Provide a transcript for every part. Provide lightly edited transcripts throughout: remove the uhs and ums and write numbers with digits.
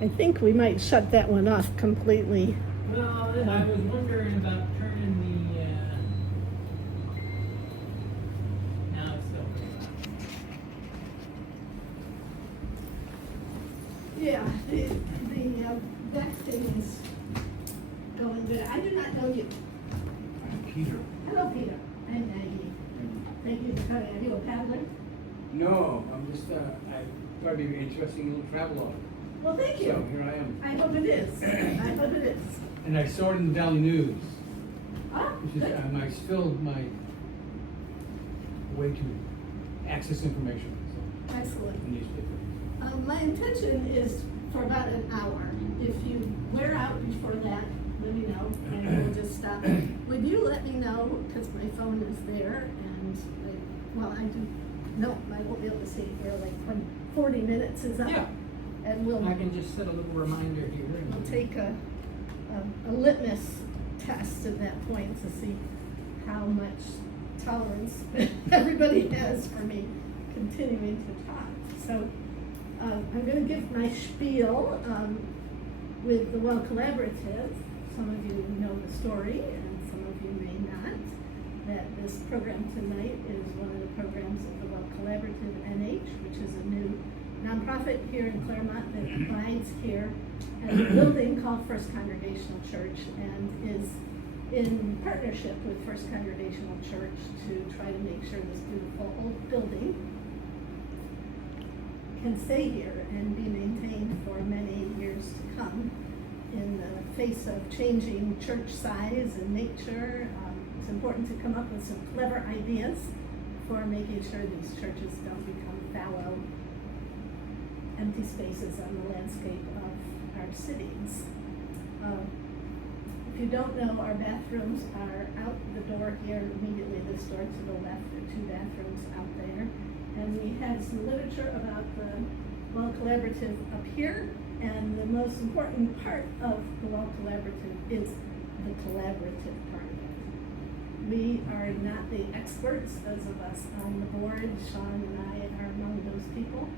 I think we might shut that one off completely. Well, I was wondering about turning the, now it's still going on. Yeah, the vaccine is going good. I do not know you. I'm Peter. Hello, Peter. I'm Maggie. Thank you for coming. Are you a paddler? No, I'm just, I thought it'd be an interesting little travelogue. Well, thank you. So here I am. I hope it is. I hope it is. And I saw it in the Valley News, Ah, which is good. my way to access information. So, Excellent. the newspaper. My intention is for about an hour. If you wear out before that, let me know, and we'll just stop. Would you let me know, because my phone is there, and, I do, no, I won't be able to see it here, like when 40 minutes is up. Yeah. And we'll I can just set a little reminder here. we'll take a litmus test at that point to see how much tolerance everybody has for me continuing to talk. So I'm going to give my spiel with the Well Collaborative. Some of you know the story and some of you may not. That this program tonight is one of the programs of the Well Collaborative NH, which is a new nonprofit here in Claremont that abides here at a building called First Congregational Church and is in partnership with First Congregational Church to try to make sure this beautiful old building can stay here and be maintained for many years to come in the face of changing church size and nature. It's important to come up with some clever ideas for making sure these churches don't become fallow empty spaces on the landscape of our cities. If you don't know, our bathrooms are out the door here, immediately this door to the left. There are 2 bathrooms out there. And we have some literature about the Well Collaborative up here. And the most important part of the Well Collaborative is the collaborative part of it. We are not the experts, those of us on the board. Sean and I are among those people.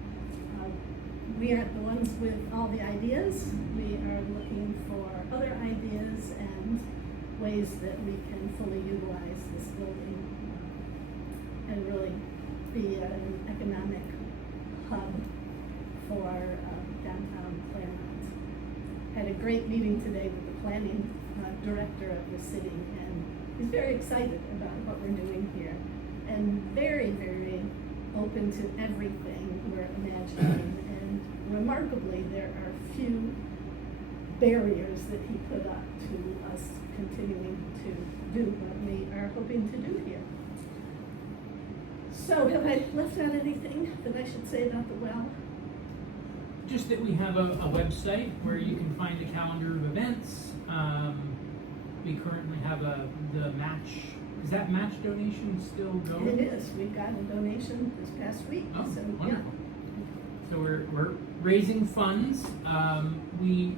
We aren't the ones with all the ideas. We are looking for other ideas and ways that we can fully utilize this building and really be an economic hub for downtown Claremont. Had a great meeting today with the planning director of the city, and he's very excited about what we're doing here and very, very open to everything we're imagining. Remarkably, there are few barriers that he put up to us continuing to do what we are hoping to do here. So, have I left out anything that I should say about the well? Just that we have a website where you can find a calendar of events. We currently have the match. Is that match donation still going? It is. We got a donation this past week. Oh, so, wonderful. Yeah. So we're raising funds. We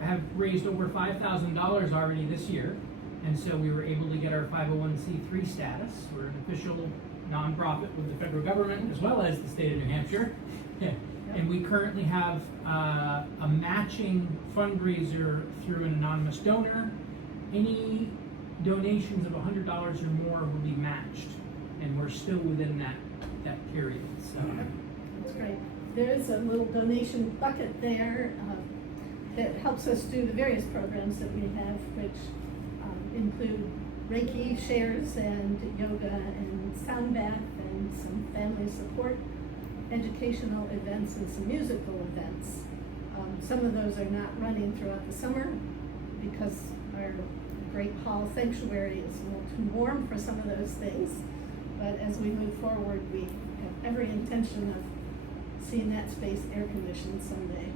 have raised over $5,000 already this year, and so we were able to get our 501c3 status. We're an official nonprofit with the federal government as well as the state of New Hampshire. And we currently have a matching fundraiser through an anonymous donor. Any donations of $100 or more will be matched, and we're still within that period. So That's great. There is a little donation bucket there that helps us do the various programs that we have, which include Reiki shares and yoga and sound bath and some family support, educational events and some musical events. Some of those are not running throughout the summer because our Great Hall Sanctuary is a little too warm for some of those things. But as we move forward, we have every intention of seeing that space air conditioned someday.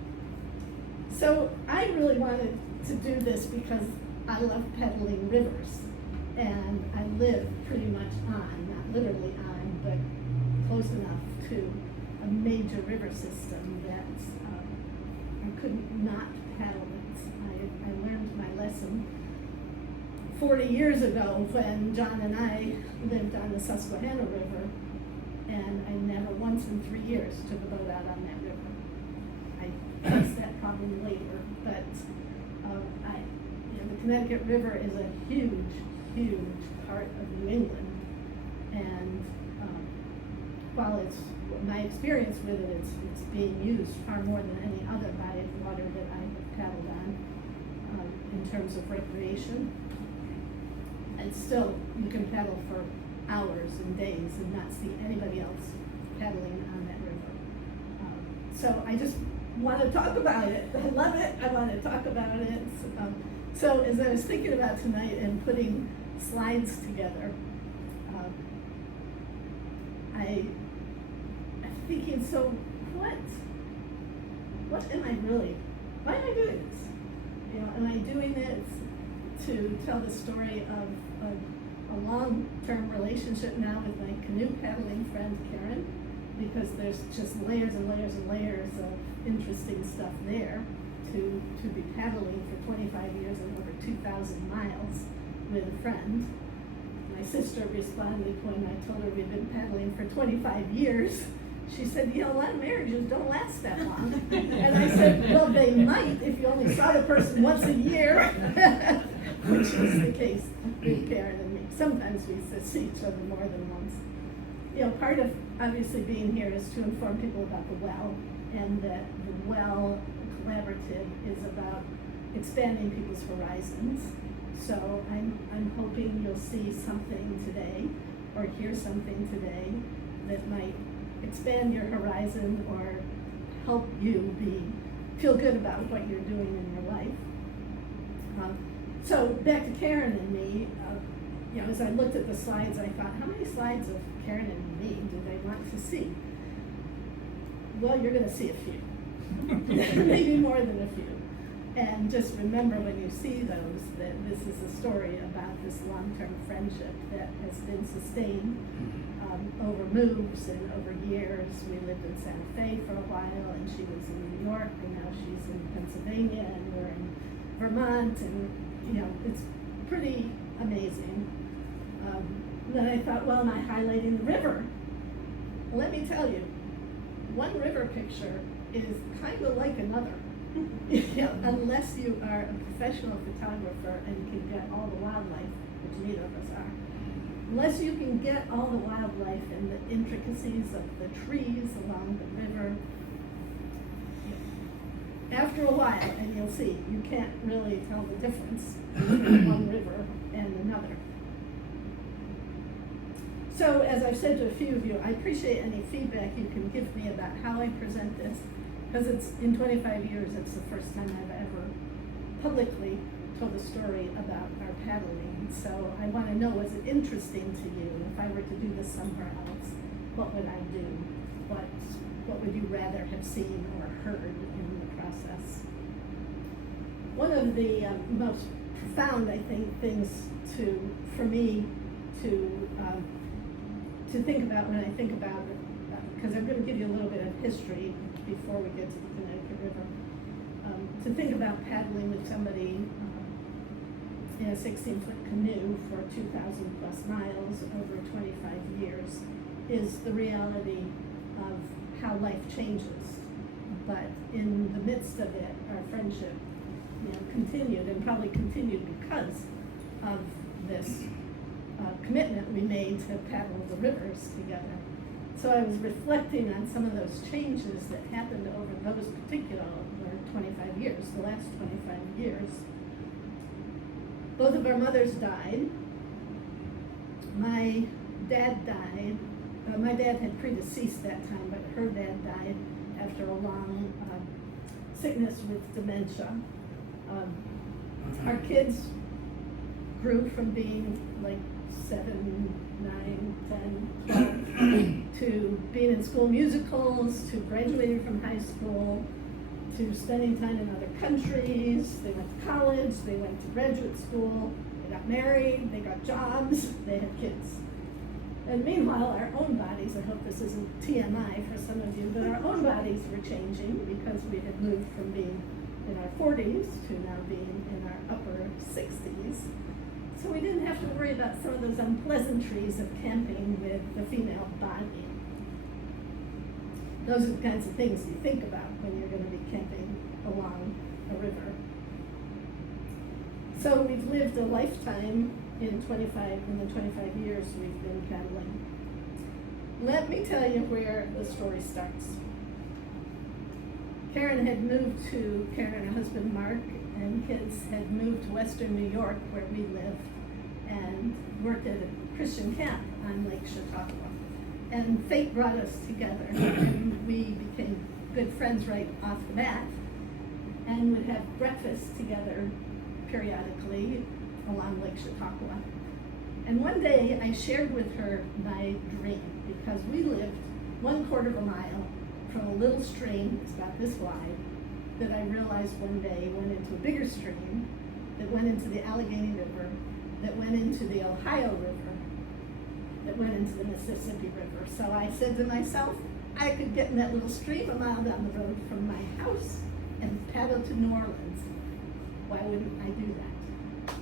So I really wanted to do this because I love pedaling rivers, and I live pretty much on, not literally on, but close enough to a major river system that I couldn't not paddle it. I learned my lesson 40 years ago when John and I lived on the Susquehanna River, and I never once in 3 years took a boat out on that river. I face that problem later, but, the Connecticut River is a huge, huge part of New England. And, while my experience with it, it's being used far more than any other body of water that I have paddled on, in terms of recreation. And still, you can paddle for hours and days and not see anybody else paddling on that river. So I just want to talk about it. I love it. I want to talk about it. So as I was thinking about tonight and putting slides together, I'm thinking, so what am I really, why am I doing this? Am I doing it to tell the story of a long-term relationship now with my canoe paddling friend Karen, because there's just layers and layers and layers of interesting stuff there to be paddling for 25 years and over 2,000 miles with a friend. My sister responded when I told her we'd been paddling for 25 years. She said, a lot of marriages don't last that long. And I said, well, they might if you only saw the person once a year, which is the case with Karen and me. Sometimes we see each other more than once. Part of obviously being here is to inform people about the well, and that the well collaborative is about expanding people's horizons. So I'm hoping you'll see something today or hear something today that might expand your horizon or help you feel good about what you're doing in your life. So back to Karen and me, as I looked at the slides, I thought, how many slides of Karen and me do they want to see? Well, you're going to see a few, maybe more than a few. And just remember when you see those that this is a story about this long-term friendship that has been sustained over moves and over years. We lived in Santa Fe for a while, and she was in New York, and now she's in Pennsylvania, and we're in Vermont, and it's pretty amazing. Then I thought, well, am I highlighting the river? Well, let me tell you, one river picture is kind of like another. Unless you are a professional photographer and can get all the wildlife, which neither of us are, unless you can get all the wildlife and the intricacies of the trees along the river, after a while, and you'll see, you can't really tell the difference between one river and another. So, as I've said to a few of you, I appreciate any feedback you can give me about how I present this, because it's in 25 years, it's the first time I've ever publicly told a story about our paddling. So I want to know, was it interesting to you? If I were to do this somewhere else, what would I do? What would you rather have seen or heard in the process? One of the most profound, I think, things for me to think about when I think about it, because I'm going to give you a little bit of history before we get to the Connecticut River, to think about paddling with somebody in a 16-foot canoe for 2,000 plus miles over 25 years is the reality of how life changes. But in the midst of it, our friendship continued, and probably continued because of this commitment we made to paddle the rivers together. So I was reflecting on some of those changes that happened over those particular 25 years, the last 25 years. Both of our mothers died. My dad died. My dad had predeceased that time, but her dad died after a long sickness with dementia. Our kids grew from being like 7, 9, 10, 12, to being in school musicals, to graduating from high school, to spending time in other countries. They went to college, they went to graduate school, they got married, they got jobs, they had kids. And meanwhile, our own bodies, I hope this isn't TMI for some of you, but our own bodies were changing because we had moved from being in our 40s to now being in our upper 60s. So we didn't have to worry about some of those unpleasantries of camping with the female body. those are the kinds of things you think about when you're gonna be camping along a river. So we've lived a lifetime in the 25 years we've been paddling. Let me tell you where the story starts. Karen and her husband Mark and kids had moved to Western New York where we lived and worked at a Christian camp on Lake Chautauqua. And fate brought us together and we became good friends right off the bat and would have breakfast together periodically along Lake Chautauqua. And one day I shared with her my dream because we lived 1/4 of a mile from a little stream, it's about this wide, that I realized one day went into a bigger stream, that went into the Allegheny River, that went into the Ohio River, that went into the Mississippi River. So I said to myself, I could get in that little stream a mile down the road from my house and paddle to New Orleans. Why wouldn't I do that?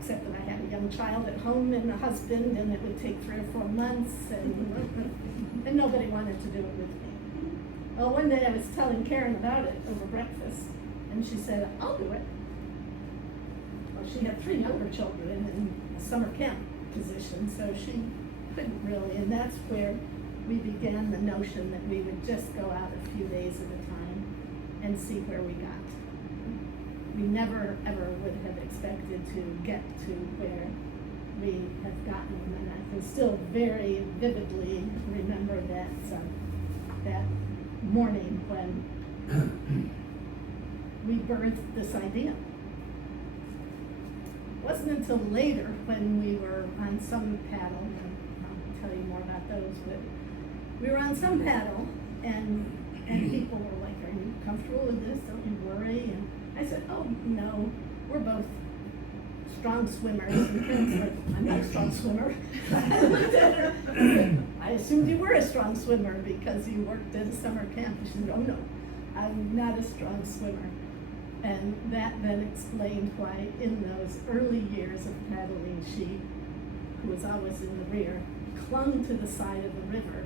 Except that I had a young child at home and a husband, and it would take 3 or 4 months, and nobody wanted to do it with me. Well, one day I was telling Karen about it over breakfast, and she said, I'll do it. Well, she had 3 younger children in a summer camp position, so she couldn't really, and that's where we began the notion that we would just go out a few days at a time and see where we got. We never ever would have expected to get to where we have gotten, and I can still very vividly remember that morning when we birthed this idea. It wasn't until later when we were on some paddle, and I'll tell you more about those, but we were on some paddle and people were like, are you comfortable with this? Don't you worry? And I said, oh no, we're both strong swimmers. And Karen's like, I'm not a strong swimmer. I looked at her, I said, I assumed you were a strong swimmer because you worked at a summer camp. And she said, oh no, I'm not a strong swimmer. And that then explained why in those early years of paddling, she, who was always in the rear, clung to the side of the river,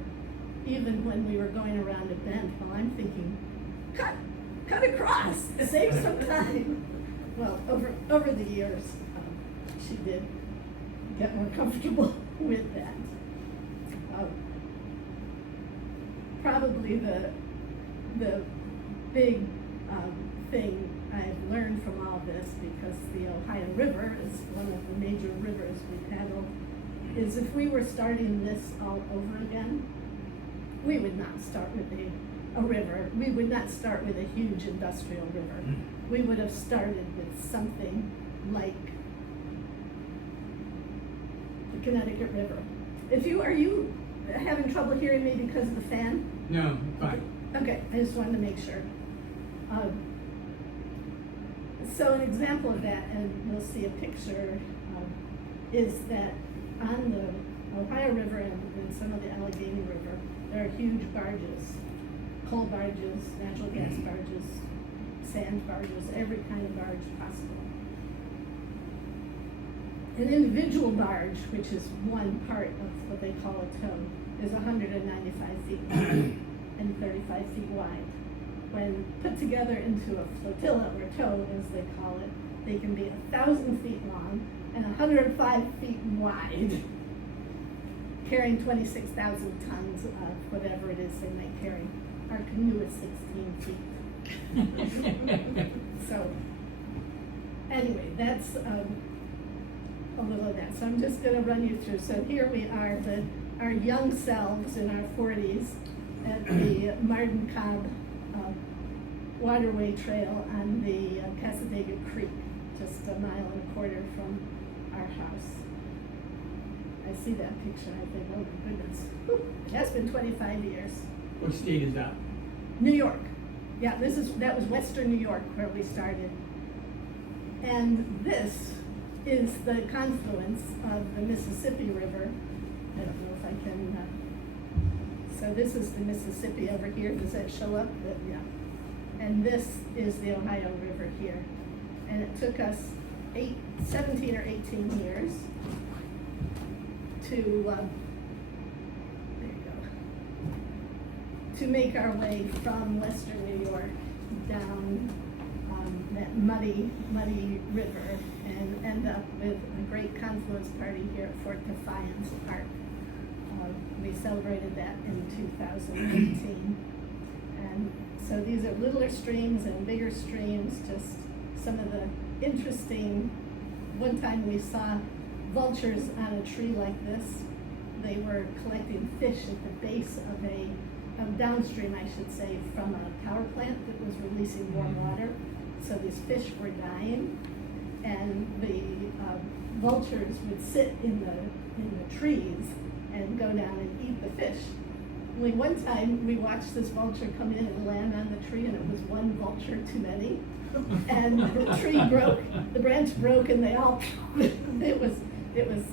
even when we were going around a bend. Well, I'm thinking, cut across, save some time. Well, over the years, she did get more comfortable with that. Probably the big thing I've learned from all this, because the Ohio River is one of the major rivers we paddle, is if we were starting this all over again, we would not start with a river. We would not start with a huge industrial river. We would have started with something like the Connecticut River. Are you having trouble hearing me because of the fan? No, fine. Okay, I just wanted to make sure. So an example of that, and you'll see a picture, is that on the Ohio River and some of the Allegheny River, there are huge barges, coal barges, natural gas barges, sand barges, every kind of barge possible. An individual barge, which is one part of what they call a tow, is 195 feet long and 35 feet wide. When put together into a flotilla, or tow as they call it, they can be 1,000 feet long and 105 feet wide, carrying 26,000 tons of whatever it is they might carry. Our canoe is 16 feet. So, anyway, that's a little of that. So I'm just going to run you through. So here we are, our young selves in our 40s at the Martin Cobb waterway trail on the Casadega Creek, just 1.25 miles from our house. I see that picture and I think, oh my goodness, it has been 25 years. What state is that? New York. Yeah, that was Western New York where we started. And this is the confluence of the Mississippi River. I don't know if I can, so this is the Mississippi over here. Does that show up? Yeah. And this is the Ohio River here. And it took us 17 or 18 years to, there you go, to make our way from western New York down that muddy river and end up with a great confluence party here at Fort Defiance Park. We celebrated that in 2018. And so these are littler streams and bigger streams, just some of the interesting, one time we saw vultures on a tree like this. They were collecting fish at the base of downstream, I should say, from a power plant that was releasing warm water. So these fish were dying, and the vultures would sit in the trees and go down and eat the fish. Only one time we watched this vulture come in and land on the tree, and it was one vulture too many. And the tree broke, the branch broke, and they all, it was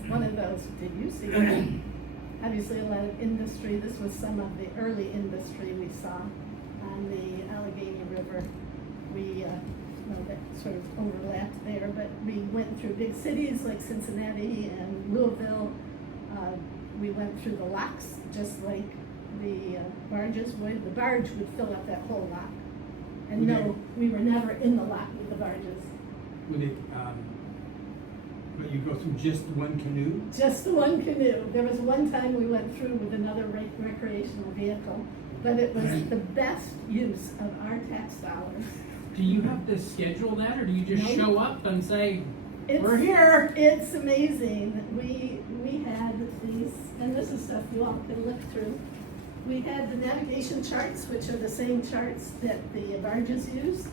one of those, did you see that? Obviously a lot of industry. This was some of the early industry we saw on the Allegheny River. We, well, that sort of overlapped there, but we went through big cities like Cincinnati and Louisville. We went through the locks just like the barges would. The barge would fill up that whole lock. And no, we were never in the lock with the barges. Would they, but you go through just one canoe? Just the one canoe. There was one time we went through with another recreational vehicle, but it was the best use of our tax dollars. Do you have to schedule that, or do you just No. show up and say, we're here? It's amazing. We had these, and this is stuff you all can look through. We had the navigation charts, which are the same charts that the barges use,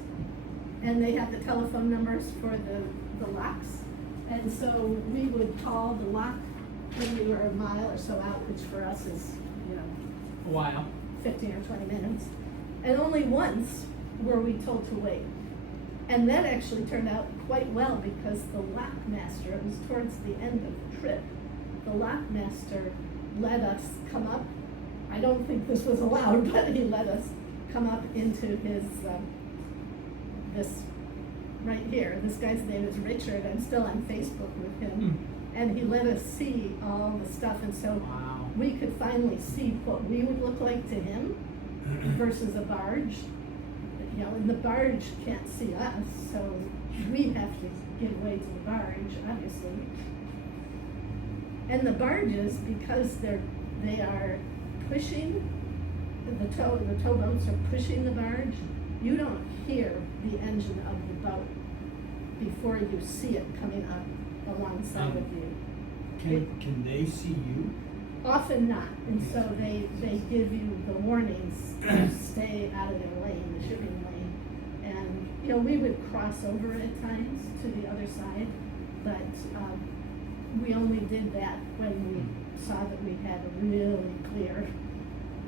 and they have the telephone numbers for the locks. And so we would call the lock when we were a mile or so out, which for us is, A while. 15 or 20 minutes. And only once were we told to wait. And that actually turned out quite well, because the lock master, it was towards the end of the trip, the lock master let us come up. I don't think this was allowed, but he let us come up into his, this right here. This guy's name is Richard. I'm still on Facebook with him. And he let us see all the stuff. And so Wow. we could finally see what we would look like to him versus a barge. You know, and the barge can't see us, so we have to give way to the barge, obviously. And the barges, because they are pushing, the towboats are pushing the barge, you don't hear the engine of the boat before you see it coming up alongside of you. Can they see you? Often not, and so they give you the warnings to stay out of their lane, the shipping lane. And, you know, we would cross over at times to the other side, but we only did that when we saw that we had a really clear,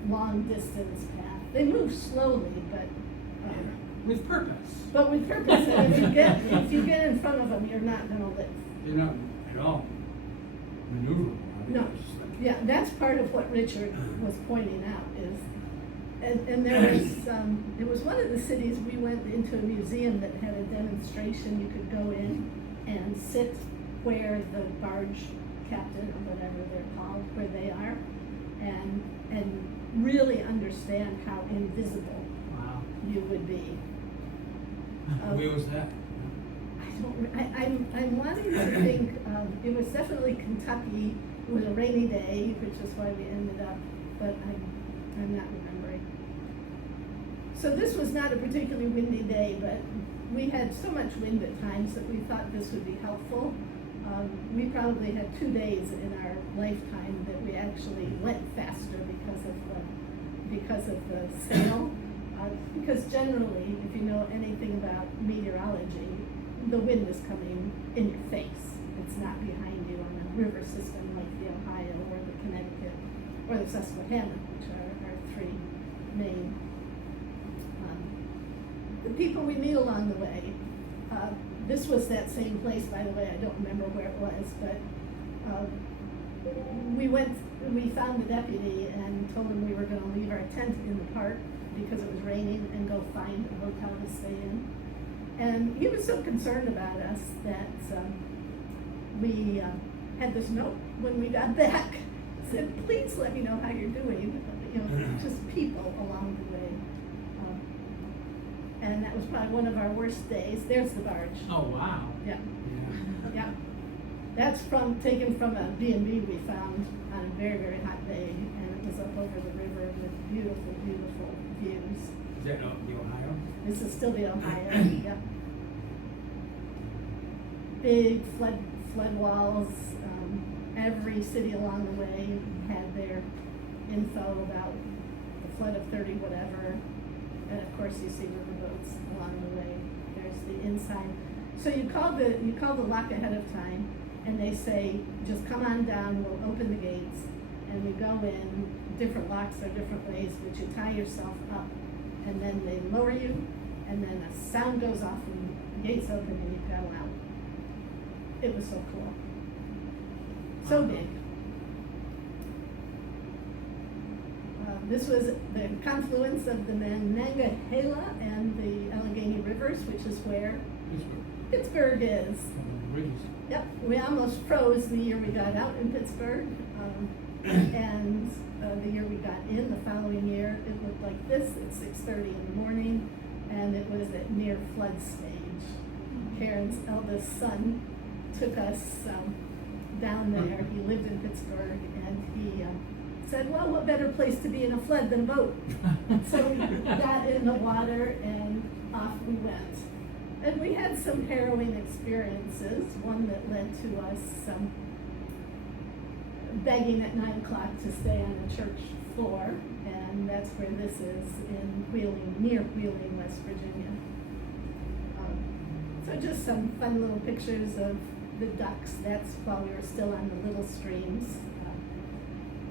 long distance path. They move slowly, but With purpose. with purpose. And if you get in front of them, you're not gonna live. They're not at all maneuverable. I mean, No. it's just like- Yeah, that's part of what Richard was pointing out is, and there was, it was one of the cities, we went into a museum that had a demonstration. You could go in and sit where the barge captain or whatever they're called, where they are, and really understand how invisible Wow. you would be. Where was that? I'm wanting to think, it was definitely Kentucky. It was a rainy day, which is why we ended up, but I'm not remembering. So this was not a particularly windy day, but we had so much wind at times that we thought this would be helpful. We probably had 2 days in our lifetime that we actually went faster because of the sail. Because generally, if you know anything about meteorology, the wind is coming in your face. It's not behind you on a river system like the Ohio or the Connecticut or the Susquehanna, which are our three main. The people we meet along the way. This was that same place, by the way. I don't remember where it was, but we found the deputy and told him we were going to leave our tent in the park because it was raining and go find a hotel to stay in. And he was so concerned about us that we had this note when we got back. Said, please let me know how you're doing. you know, just people along the way. And that was probably one of our worst days. There's the barge. Oh, wow. Yeah, Yeah. yeah. That's taken from a B&B we found on a very, very hot day, and it was up over the river with beautiful, beautiful views. Is that the Ohio? This is still the Ohio, yeah. Big flood walls. Every city along the way had their info about the flood of 30 whatever. And of course you see riverboats along the way. There's the inside. So you call the lock ahead of time, and they say, just come on down, we'll open the gates, and you go in. Different locks are different ways, but you tie yourself up, and then they lower you, and then a sound goes off, and the gates open, and you paddle out. It was so cool. So big. This was the confluence of the Monongahela and the Allegheny Rivers, which is where Pittsburgh is. Ridges. Yep, we almost froze the year we got out in Pittsburgh, and the year we got in, the following year, it looked like this at 6:30 in the morning, and it was at near flood stage. Karen's eldest son took us down there. He lived in Pittsburgh, and he said, well, what better place to be in a flood than a boat? So we got in the water, and off we went. And we had some harrowing experiences, one that led to us begging at 9 o'clock to stay on the church floor, and that's where this is, in Wheeling, near Wheeling, West Virginia. So just some fun little pictures of the ducks. That's while we were still on the little streams.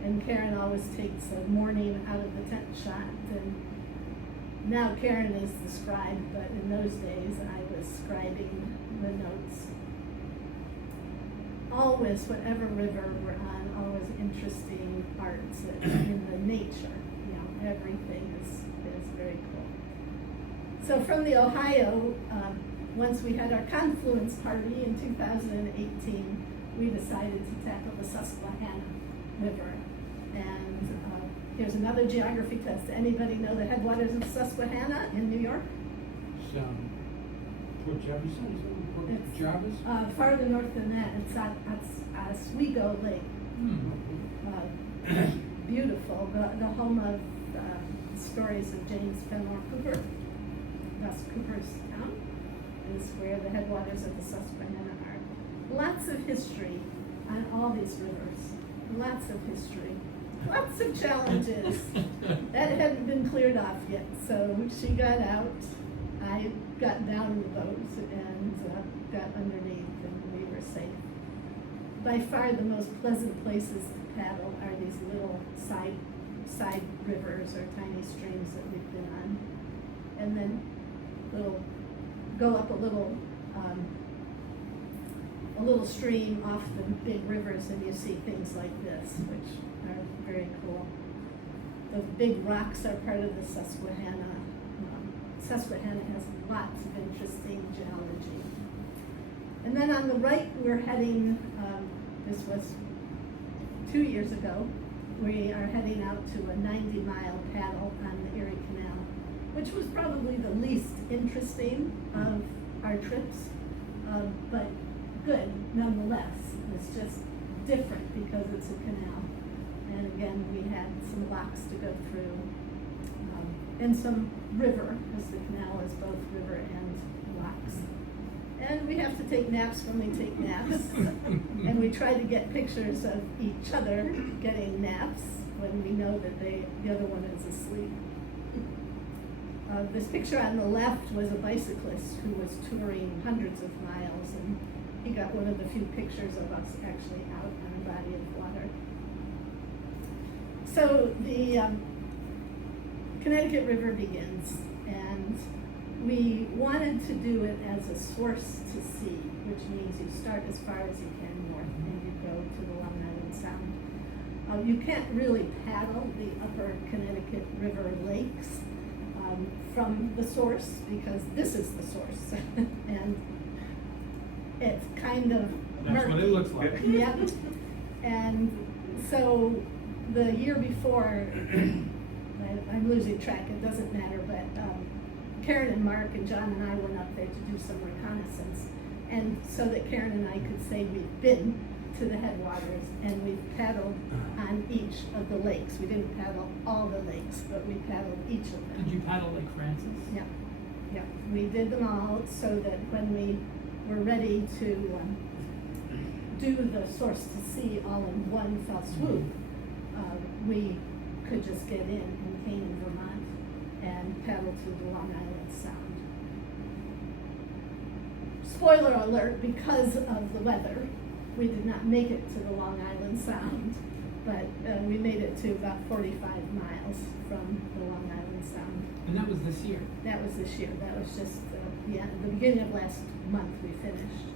And Karen always takes a morning out of the tent shot, and now Karen is the scribe, but in those days I was scribing the notes. Always, whatever river we're on, always interesting arts in the nature. You know, everything is very cool. So from the Ohio, once we had our confluence party in 2018, we decided to tackle the Susquehanna River. And here's another geography test. Anybody know the headwaters of Susquehanna in New York? Port Jefferson, is it? Port Jarvis? Farther north than that, it's at Oswego Lake. Beautiful, the home of stories of James Fenimore Cooper. Thus Cooper's town is where the headwaters of the Susquehanna are. Lots of history on all these rivers. Lots of history. Lots of challenges. That hadn't been cleared off yet, so she got out. I got down in the boat and got underneath, and we were safe. By far the most pleasant places to paddle are these little side rivers or tiny streams that we've been on. And then go up a little stream off the big rivers, and you see things like this, which are very cool. Those big rocks are part of the Susquehanna. Susquehanna has lots of interesting geology. And then on the right, we're heading, this was 2 years ago, we are heading out to a 90-mile paddle on the Erie Canal, which was probably the least interesting of our trips, but good nonetheless. It's just different because it's a canal. And again, we had some locks to go through, and some river, because the canal is both river and locks. And we have to take naps when we take naps. And we try to get pictures of each other getting naps when we know that the other one is asleep. This picture on the left was a bicyclist who was touring hundreds of miles, and he got one of the few pictures of us actually out on a body of water. So the Connecticut River begins, and we wanted to do it as a source to sea, which means you start as far as you can north and you go to the Long Island Sound. You can't really paddle the upper Connecticut River lakes from the source, because this is the source, and it's kind of That's murky. what it looks like. Yep. And so the year before, I'm losing track, it doesn't matter, but Karen and Mark and John and I went up there to do some reconnaissance. And so that Karen and I could say we've been to the headwaters and we've paddled on each of the lakes. We didn't paddle all the lakes, but we paddled each of them. Did you paddle Lake Francis? Yeah, yeah. We did them all so that when we were ready to do the source to sea all in one fell swoop, we could just get in Canaan, Vermont, and paddle to the Long Island Sound. Spoiler alert, because of the weather, we did not make it to the Long Island Sound, but we made it to about 45 miles from the Long Island Sound. And that was this year? That was this year. That was just, the beginning of last month we finished.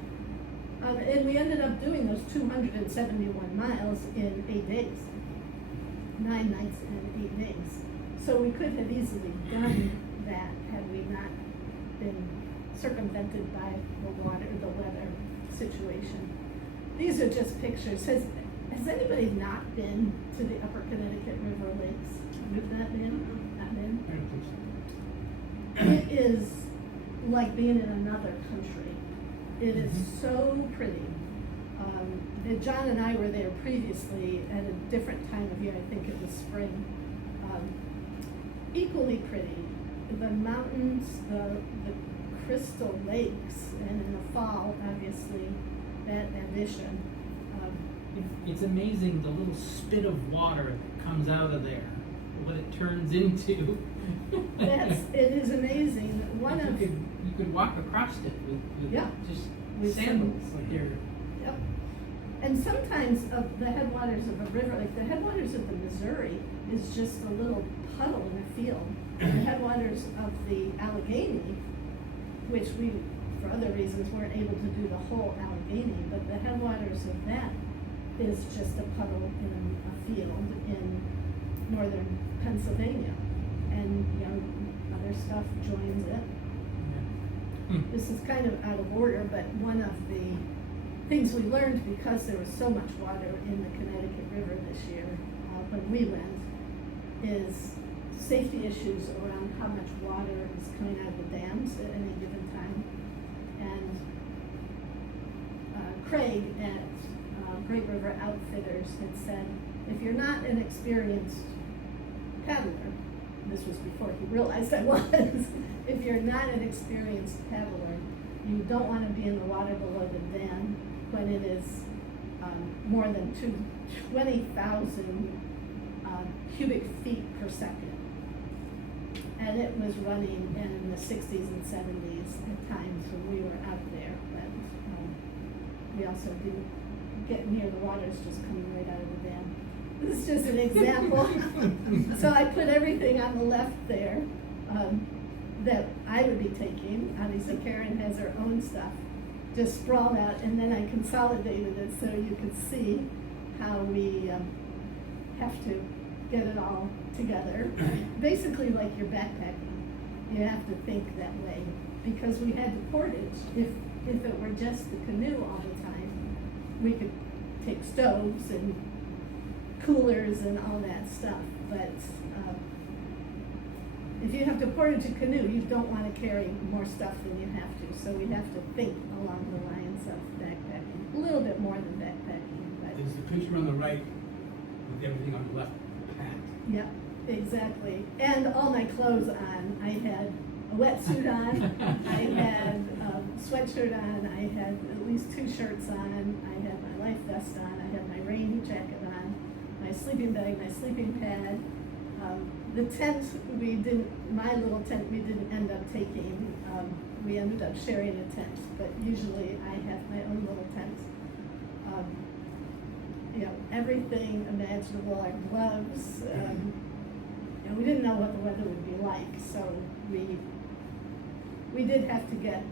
And we ended up doing those 271 miles in 8 days. 9 nights and 8 days. So we could have easily done that had we not been circumvented by the weather situation. These are just pictures. Has anybody not been to the Upper Connecticut River Lakes? You've not been? Not been? I don't think so. It is like being in another country. It is so pretty. John and I were there previously at a different time of year. I think it was spring. Equally pretty. The mountains, the crystal lakes, and in the fall, obviously, that addition. It's amazing the little spit of water that comes out of there, what it turns into. It is amazing. You could walk across it with Yeah. just With sandals. some- Like they're, Yep. And sometimes of the headwaters of a river, like the headwaters of the Missouri is just a little puddle in a field. And the headwaters of the Allegheny, which we, for other reasons, weren't able to do the whole Allegheny, but the headwaters of that is just a puddle in a field in northern Pennsylvania. And, other stuff joins it. This is kind of out of order, but one of the things we learned because there was so much water in the Connecticut River this year, when we went, is safety issues around how much water is coming out of the dams at any given time. And Craig at Great River Outfitters had said, if you're not an experienced paddler, this was before he realized I was, if you're not an experienced paddler, you don't want to be in the water below the dam when it is more than 20,000 cubic feet per second. And it was running in the 60s and 70s at times when we were out there, but we also didn't get near the water. It's just coming right out of the dam. This is just an example. So I put everything on the left there that I would be taking. Obviously Karen has her own stuff just sprawled out, and then I consolidated it so you could see how we have to get it all together. Basically like you're backpacking. You have to think that way because we had the portage. If it were just the canoe all the time, we could take stoves and coolers and all that stuff, but if you have to portage a canoe, you don't want to carry more stuff than you have to, so we have to think along the lines of backpacking, a little bit more than backpacking, but. There's the picture on the right with everything on the left packed. Yep, exactly, and all my clothes on. I had a wetsuit on, I had a sweatshirt on, I had at least 2 shirts on, I had my life vest on, I had my rain jacket on, my sleeping bag, my sleeping pad. The tent, my little tent we didn't end up taking. We ended up sharing a tent, but usually I have my own little tent. Everything imaginable, our gloves. We didn't know what the weather would be like, so we did have to get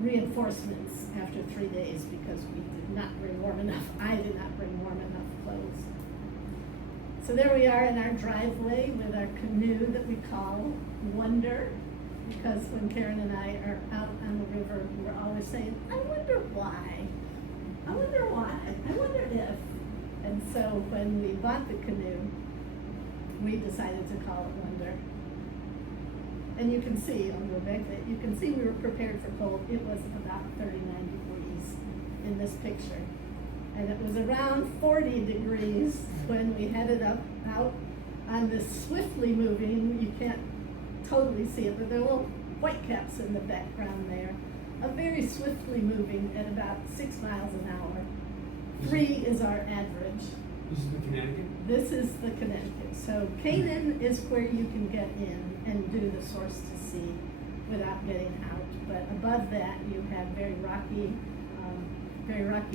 reinforcements after 3 days because we did not bring warm enough. I did not bring warm enough clothes. So there we are in our driveway with our canoe that we call Wonder, because when Karen and I are out on the river, we're always saying, I wonder why. I wonder why. I wonder if. And so when we bought the canoe, we decided to call it Wonder. And you can see, I'll go back there, you can see we were prepared for cold. It was about 39 degrees in this picture. And it was around 40 degrees when we headed out on this swiftly moving, you can't totally see it, but there are little white caps in the background there. A very swiftly moving at about 6 miles an hour. 3 is our average. This is the Connecticut? This is the Connecticut. So Canaan is where you can get in and do the source to sea without getting out. But above that, you have very rocky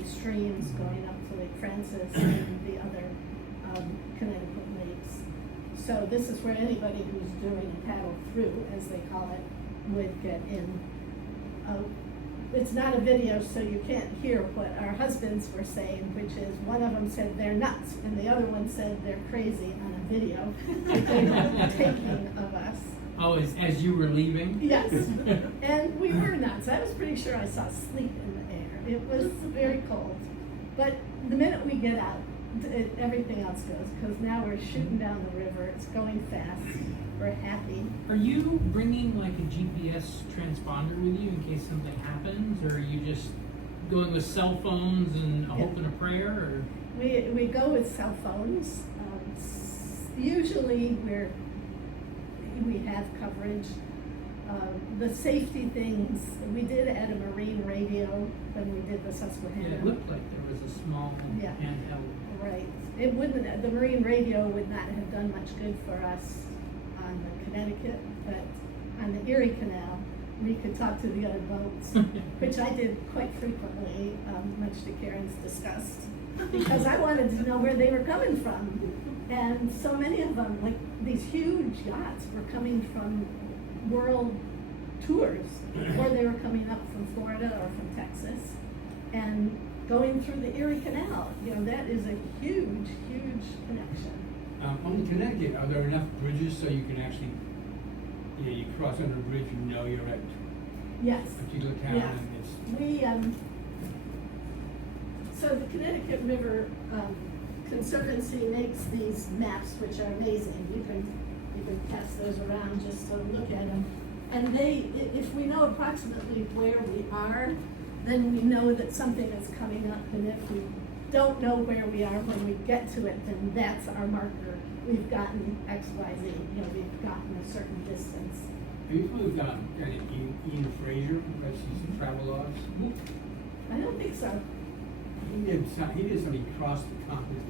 streams going up to Lake Francis and the other Connecticut lakes. So this is where anybody who's doing a paddle through, as they call it, would get in. It's not a video, so you can't hear what our husbands were saying, which is one of them said they're nuts, and the other one said they're crazy on a video that they were taking of us. Oh, as you were leaving? Yes, and we were nuts. I was pretty sure I saw sleep in the air. It was very cold. But the minute we get out, everything else goes, because now we're shooting down the river. It's going fast. We're happy. Are you bringing like a GPS transponder with you in case something happens, or are you just going with cell phones and a hope and a prayer? Or? We go with cell phones. Usually we have coverage. The safety things, we did add a marine radio when we did the Susquehanna. Yeah, it looked like there was a small handheld. Right. It wouldn't. The marine radio would not have done much good for us on the Connecticut, but on the Erie Canal, we could talk to the other boats, which I did quite frequently, much to Karen's disgust, because I wanted to know where they were coming from. And so many of them, like these huge yachts, were coming from world tours, or they were coming up from Florida or from Texas, and going through the Erie Canal. You know, that is a huge, huge connection. On the Connecticut, are there enough bridges so you can actually, you cross under a bridge, you know you're at Yes. a particular town, Yeah. and it's... We, so the Connecticut River Conservancy makes these maps, which are amazing. You can pass those around just to look at them. And if we know approximately where we are, then we know that something is coming up. And if we don't know where we are when we get to it, then that's our marker. We've gotten X, Y, Z. You know, we've gotten a certain distance. Have you probably got Ian Fraser, because he's the travel logs? I don't think so. He did something across the continent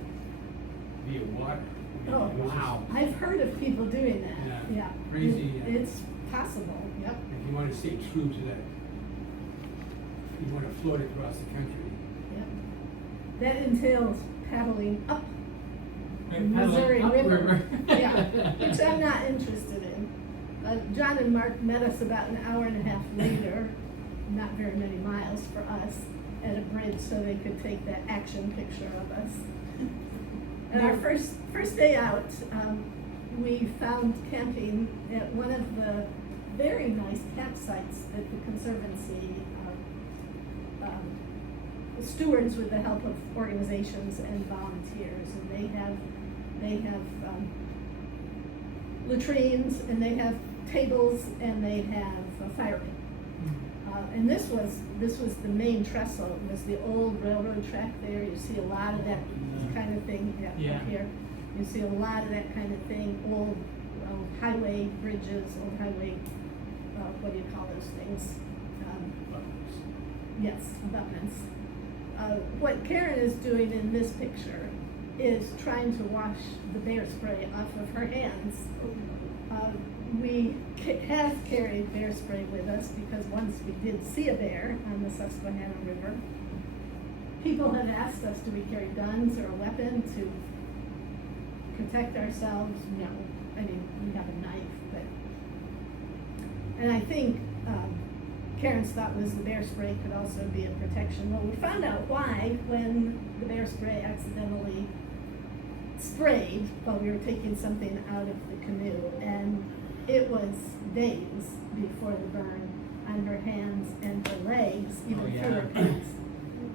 via water. I mean, Oh, it was wow. just- I've heard of people doing that. Yeah. Crazy, yeah. It's possible. Yep. If you want to stay true to that, you want to float across the country. Yep. That entails paddling up the Paddling Missouri River. upriver. Yeah, which I'm not interested in. John and Mark met us about an hour and a half later, not very many miles for us, at a bridge so they could take that action picture of us. And our first day out, we found camping at one of the very nice campsites that the Conservancy stewards with the help of organizations and volunteers, and they have latrines, and they have tables, and they have a fire pit. And this was the main trestle. It was the old railroad track there. You see a lot of that kind of thing up here. You see a lot of that kind of thing. Old highway bridges, old highway. What do you call those things? Yes, abutments. What Karen is doing in this picture is trying to wash the bear spray off of her hands. We have carried bear spray with us because once we did see a bear on the Susquehanna River. People have asked us, do we carry guns or a weapon to protect ourselves? No. I mean, we have a knife, but... And I think Karen's thought was the bear spray could also be a protection. Well, we found out why when the bear spray accidentally sprayed while we were taking something out of the canoe, and it was days before the burn on her hands and her legs, even through her pants.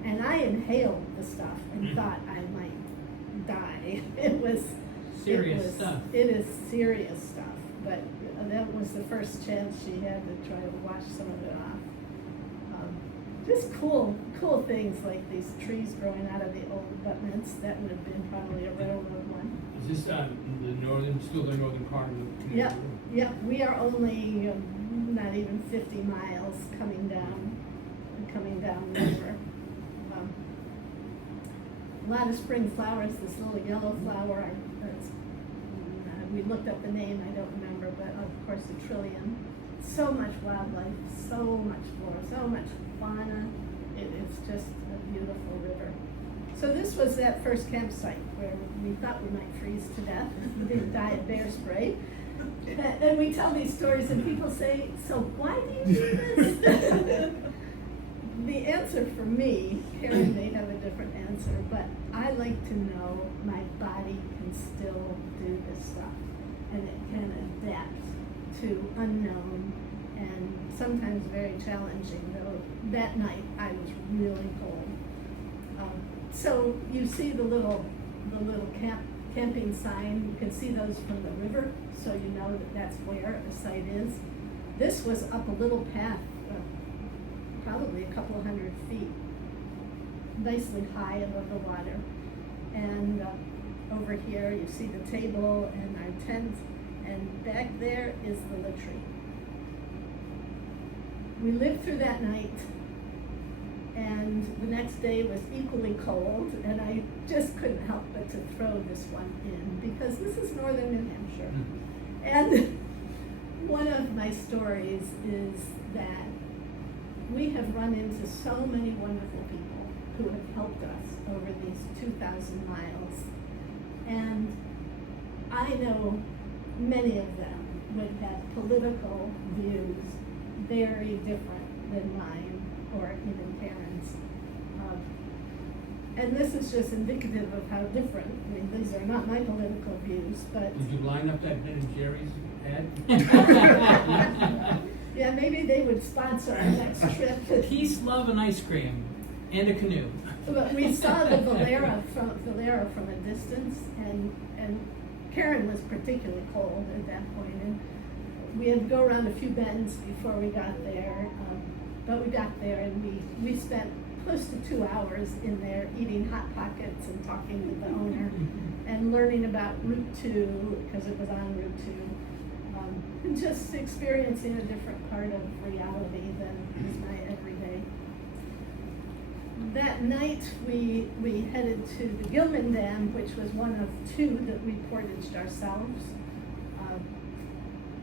And I inhaled the stuff and thought I might die. It was Serious stuff. It is serious stuff, but that was the first chance she had to try to wash some of it off. Just cool things like these trees growing out of the old abutments. That would have been probably a railroad one. Is this still the northern part of the community? Yep, we are only not even 50 miles coming down the river. A lot of spring flowers. This little yellow flower, we looked up the name, I don't remember, but of course the trillium. So much wildlife, so much flora, so much fauna. It's just a beautiful river. So this was that first campsite where we thought we might freeze to death. We didn't die of bear spray. And we tell these stories and people say, so why do you do this? The answer for me, Karen may have a different answer, but I like to know my body can still do this stuff. And it can adapt to unknown and sometimes very challenging, though that night I was really cold. So you see the little camping sign. You can see those from the river, so you know that that's where the site is. This was up a little path, probably a couple of 100 feet, nicely high above the water. And over here you see the table and our tent, and back there is the latrine. We lived through that night, and the next day was equally cold, and I just couldn't help but to throw this one in because this is northern New Hampshire. And one of my stories is that we have run into so many wonderful people who have helped us over these 2,000 miles. And I know many of them would have political views very different than mine or even Karen's. And this is just indicative of how different. I mean, these are not my political views, but. Did you line up that Ben and Jerry's ad? Yeah, maybe they would sponsor our next trip. Peace, love, and ice cream, and a canoe. But we saw the Valera from a distance, and Karen was particularly cold at that point, and we had to go around a few bends before we got there. But we got there, and we spent close to 2 hours in there eating Hot Pockets and talking with the owner and learning about Route 2, because it was on Route 2. And just experiencing a different part of reality than is my everyday. That night we headed to the Gilman Dam, which was one of 2 that we portaged ourselves.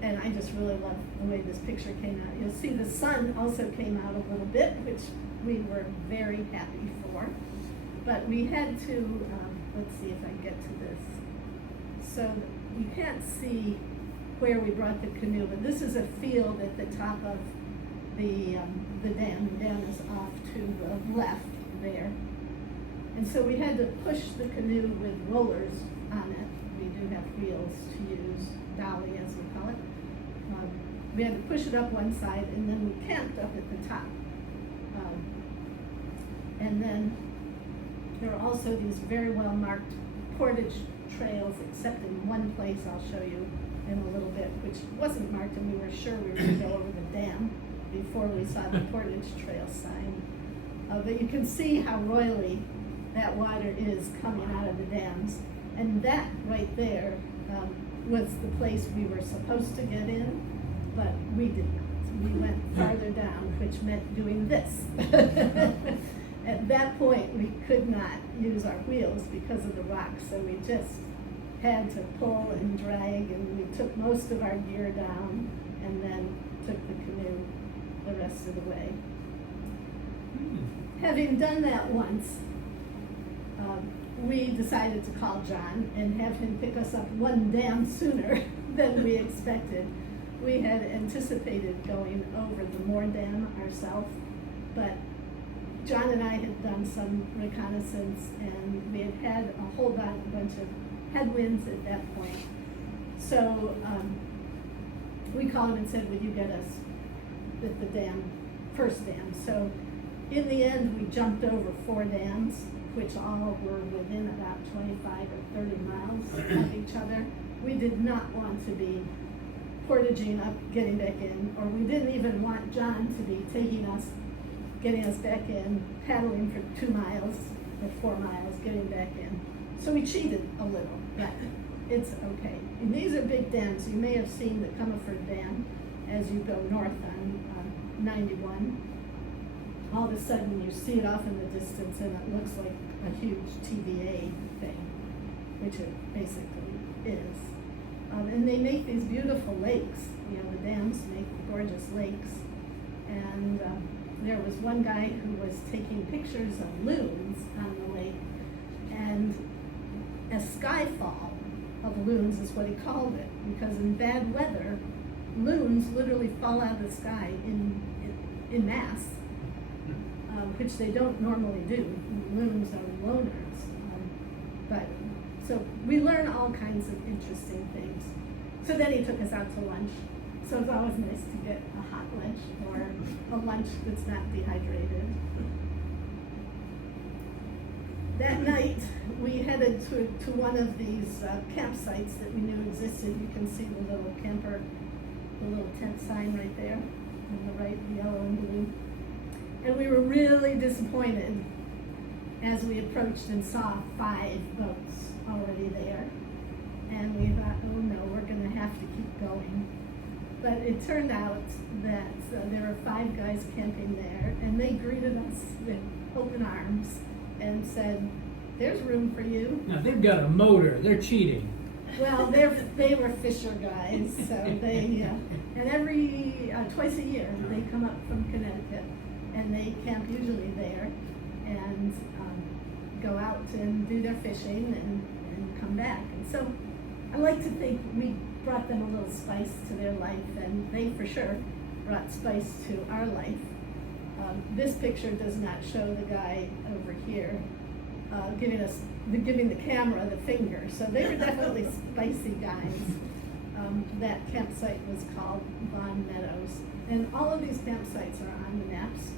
And I just really love the way this picture came out. You'll see the sun also came out a little bit, which we were very happy for. But we had to, let's see if I get to this. So you can't see where we brought the canoe, but this is a field at the top of the dam. The dam is off to the left there. And so we had to push the canoe with rollers on it. We do have wheels to use, dolly as we call it. We had to push it up one side, and then we camped up at the top. And then there are also these very well marked portage trails, except in one place I'll show you in a little bit, which wasn't marked, and we were sure we were going to go over the dam before we saw the portage trail sign. But you can see how roily that water is coming out of the dams. And that right there was the place we were supposed to get in, but we didn't. We went farther down, which meant doing this. At that point, we could not use our wheels because of the rocks, so we just had to pull and drag, and we took most of our gear down and then took the canoe the rest of the way. Having done that once, we decided to call John and have him pick us up one dam sooner than we expected. We had anticipated going over the Moore Dam ourselves, but John and I had done some reconnaissance, and we had a whole bunch of headwinds at that point. So we called him and said, would you get us at the dam, first dam? So in the end, we jumped over 4 dams which all were within about 25 or 30 miles of each other. We did not want to be portaging up, getting back in, or we didn't even want John to be taking us, getting us back in, paddling for 2 miles or 4 miles, getting back in. So we cheated a little, but it's okay. And these are big dams. You may have seen the Comerford Dam as you go north on 91. All of a sudden you see it off in the distance and it looks like a huge TVA thing, which it basically is. And they make these beautiful lakes. You know, the dams make gorgeous lakes. And there was one guy who was taking pictures of loons on the lake, and a skyfall of loons is what he called it, because in bad weather, loons literally fall out of the sky in mass, which they don't normally do. Loons are loners. But so we learn all kinds of interesting things. So then he took us out to lunch. So it's always nice to get a hot lunch or a lunch that's not dehydrated. That night, we headed to one of these campsites that we knew existed. You can see the little camper, the little tent sign right there on the right, yellow and blue. And we were really disappointed as we approached and saw 5 boats already there. And we thought, oh no, we're gonna have to keep going. But it turned out that there were 5 guys camping there, and they greeted us with open arms and said, there's room for you. Now, they've got a motor, they're cheating. Well, they were fisher guys, so they, and every, twice a year, they come up from Connecticut, and they camp usually there, and go out and do their fishing and come back. And so I like to think we brought them a little spice to their life, and they for sure brought spice to our life. This picture does not show the guy over here giving the camera the finger. So they were definitely spicy guys. That campsite was called Vaughan Meadows, and all of these campsites are on the maps.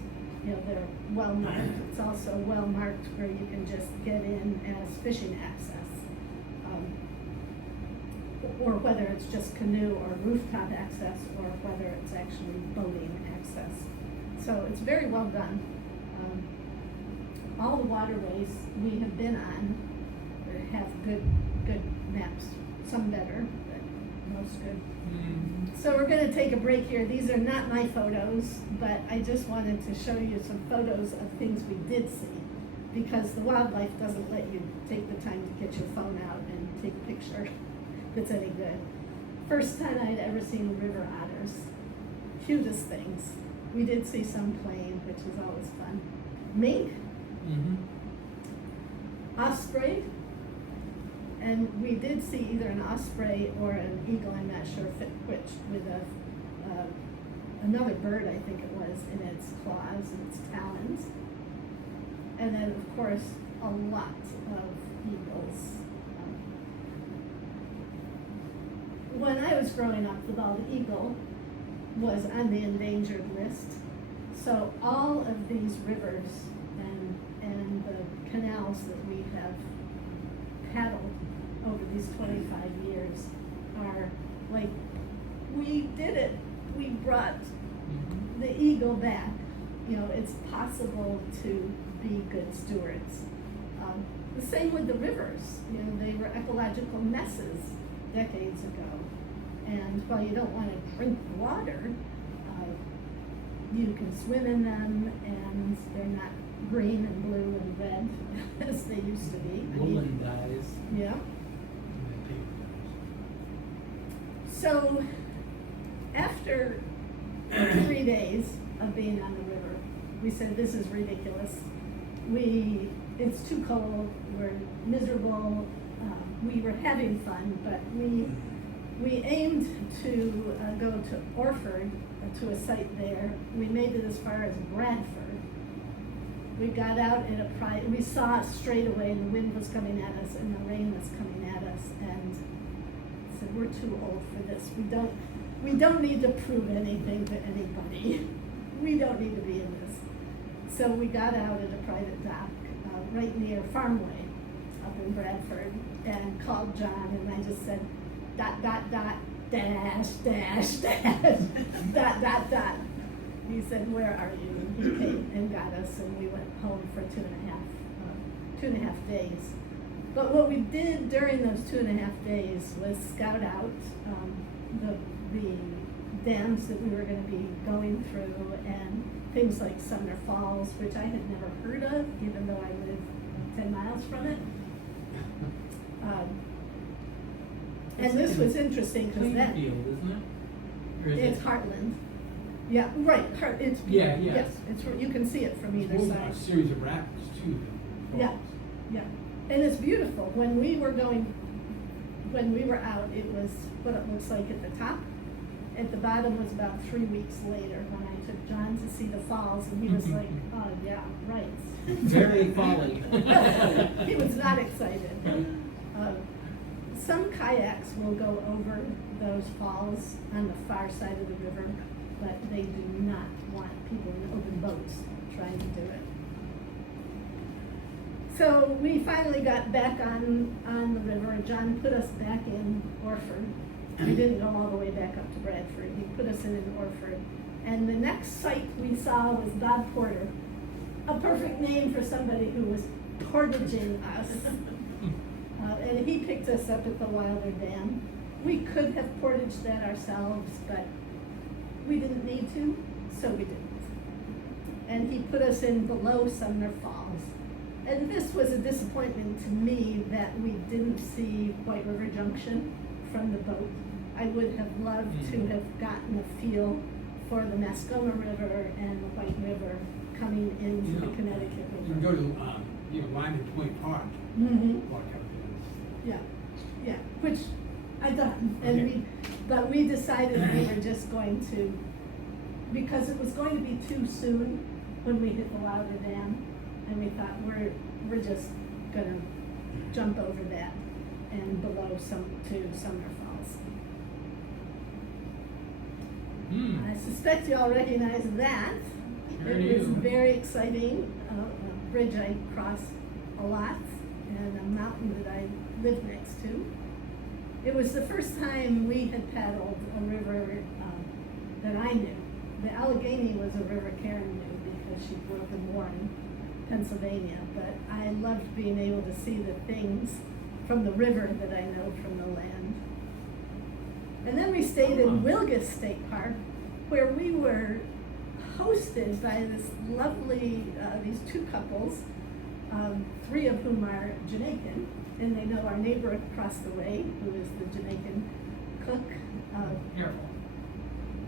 You know, they're well marked. It's also well marked where you can just get in as fishing access. Or whether it's just canoe or rooftop access, or whether it's actually boating access. So it's very well done. All the waterways we have been on have good maps. Some better, but most good. So we're going to take a break here. These are not my photos, but I just wanted to show you some photos of things we did see, because the wildlife doesn't let you take the time to get your phone out and take a picture that's any good. First time I'd ever seen river otters. Cutest things. We did see some playing, which is always fun. Mink, osprey, and we did see either an osprey or an eagle, I'm not sure which, with another bird, I think it was, in its claws and its talons. And then, of course, a lot of eagles. When I was growing up, the bald eagle was on the endangered list. So all of these rivers and the canals that we have paddled over these 25 years are like, we did it. We brought the eagle back. You know, it's possible to be good stewards. The same with the rivers. You know, they were ecological messes decades ago. And while you don't want to drink water, you can swim in them, and they're not green and blue and red as they used to be. Woolen dyes. Yeah. So after 3 days of being on the river, we said, this is ridiculous. It's too cold, we're miserable, we were having fun, but we aimed to go to Orford, to a site there. We made it as far as Bradford. We got out in we saw straight away the wind was coming at us and the rain was coming at us, and said, we're too old for this. We don't need to prove anything to anybody. We don't need to be in this. So we got out at a private dock. right near Farmway up in Bradford, and called John, and I just said, ... dash, He said, where are you? And he came and got us, and we went home for 2.5 days. But what we did during those 2.5 days was scout out the dams that we were going to be going through, and things like Sumner Falls, which I had never heard of, even though I live 10 miles from it. And this was interesting because that Plainfield, isn't it? Or is it's it? Heartland. Yeah, right. It's Yeah. Yes, it's you can see it from either It's side. a series of rapids too. Yeah, yeah, and it's beautiful. When we were out, it was what it looks like at the top. At the bottom was about 3 weeks later when I took John to see the falls, and he was like, "Oh yeah, right." Very folly. He was not excited. Some kayaks will go over those falls on the far side of the river, but they do not want people in open boats trying to do it. So we finally got back on the river. John put us back in Orford. We didn't go all the way back up to Bradford. He put us in Orford. And the next sight we saw was Bob Porter, a perfect name for somebody who was portaging us. And he picked us up at the Wilder Dam. We could have portaged that ourselves, but we didn't need to, so we didn't. And he put us in below Sumner Falls. And this was a disappointment to me that we didn't see White River Junction from the boat. I would have loved to have gotten a feel for the Mascoma River and the White River coming into the Connecticut You River. can go to, Lyman Point Park. Mm-hmm. Walk out Yeah, yeah, which I done, and Okay. but we decided we were just going to, because it was going to be too soon when we hit the Wilder Dam, and we thought we're just gonna jump over that and below to Sumner Falls. I suspect you all recognize that. Sure It was do. very exciting, a bridge I crossed a lot, and a mountain that I lived next to. It was the first time we had paddled a river that I knew. The Allegheny was a river Karen knew because she grew up in Warren, Pennsylvania, but I loved being able to see the things from the river that I know from the land. And then we stayed in Wilgus State Park, where we were hosted by this lovely, these two couples, 3 of whom are Jamaican, and they know our neighbor across the way, who is the Jamaican cook. Careful.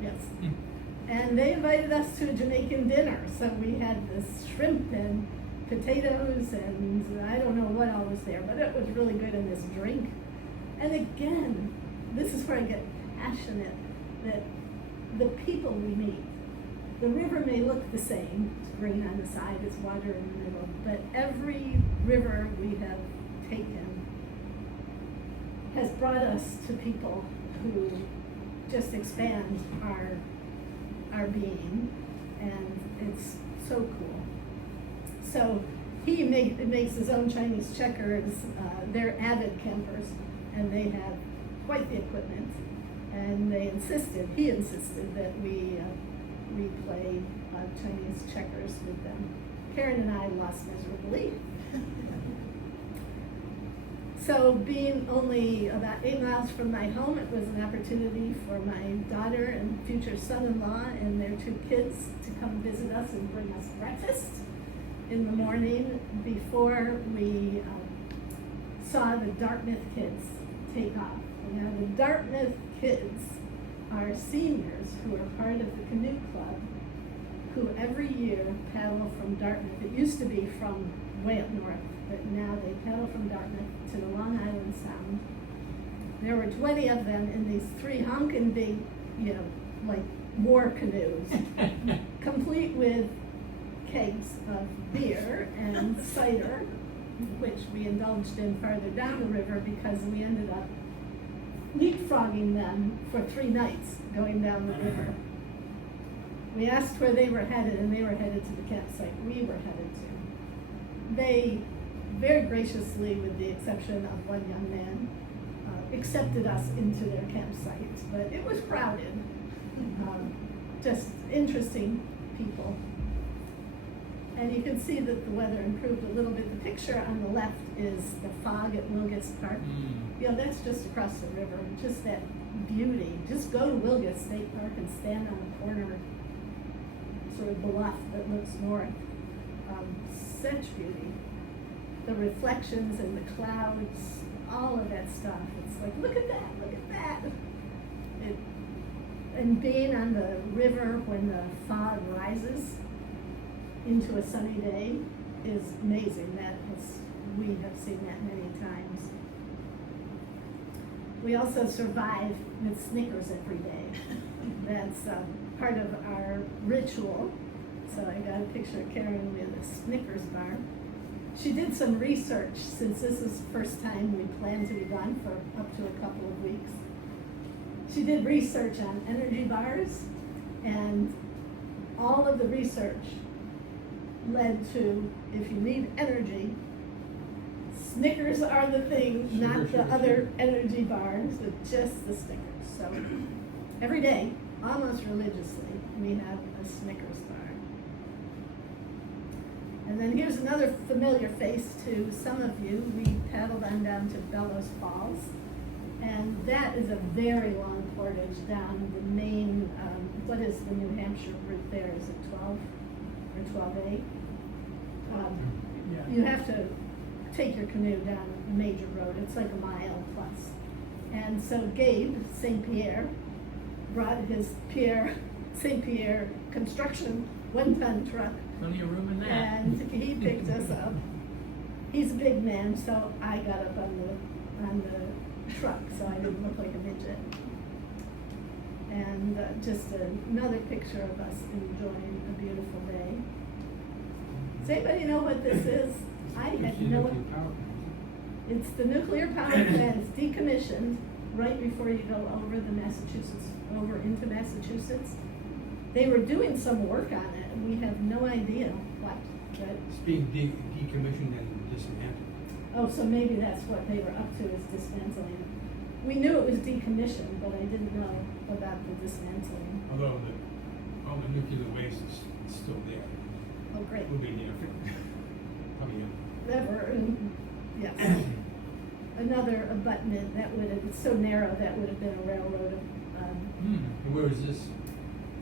Yes. And they invited us to a Jamaican dinner, so we had this shrimp and potatoes and I don't know what all was there, but it was really good, in this drink. And again, this is where I get passionate, that the people we meet. The river may look the same, it's green on the side, it's water in the middle, but every river we have taken has brought us to people who just expand our being, and it's so cool. So he makes his own Chinese checkers. They're avid campers, and they have quite the equipment, and he insisted that we play Chinese checkers with them. Karen and I lost miserably. So being only about 8 miles from my home, it was an opportunity for my daughter and future son-in-law and their 2 kids to come visit us and bring us breakfast in the morning before we saw the Dartmouth kids take off. Now the Dartmouth kids are seniors who are part of the canoe club, who every year paddle from Dartmouth. It used to be from way up north, but now they paddle from Dartmouth to the Long Island Sound. There were 20 of them in these 3 honking big, like war canoes, complete with kegs of beer and cider, which we indulged in farther down the river because we ended up leapfrogging them for 3 nights going down the river. We asked where they were headed, and they were headed to the campsite we were headed to. They very graciously, with the exception of one young man, accepted us into their campsite, but it was crowded. Just interesting people. And you can see that the weather improved a little bit. The picture on the left is the fog at Wilgis Park. You know, that's just across the river, just that beauty. Just go to Wilgis State Park and stand on the corner, sort of bluff that looks north. Such beauty. The reflections and the clouds, all of that stuff. It's like, look at that, look at that. And being on the river when the fog rises into a sunny day is amazing. We have seen that many times. We also survive with Snickers every day. That's part of our ritual. So I got a picture of Karen with a Snickers bar. She did some research, since this is the first time we plan to be gone for up to a couple of weeks. She did research on energy bars, and all of the research led to, if you need energy, Snickers are the thing, not the other energy bars, but just the Snickers. So every day, almost religiously, we have a Snickers bar. And then here's another familiar face to some of you. We paddled on down to Bellows Falls, and that is a very long portage down the main, what is the New Hampshire route there? Is it 12 or 12A? You have to take your canoe down a major road. It's like a mile plus. And so Gabe St. Pierre brought his St. Pierre construction 1-ton truck. Plenty of room in that. And he picked us up. He's a big man, so I got up on the truck, so I didn't look like a midget. And just another picture of us enjoying a beautiful day. Does anybody know what this is? I had no. It's the nuclear power plant. It's decommissioned right before you go over into Massachusetts. They were doing some work on it, and we have no idea what. But It's being decommissioned and dismantled. oh, so maybe that's what they were up to, is dismantling it. We knew it was decommissioned, but I didn't know about the dismantling. Although all the nuclear waste is still there. Oh, great. Will be there. Probably, Never, yes. Another abutment that would have, it's so narrow, that would have been a railroad. And where is this?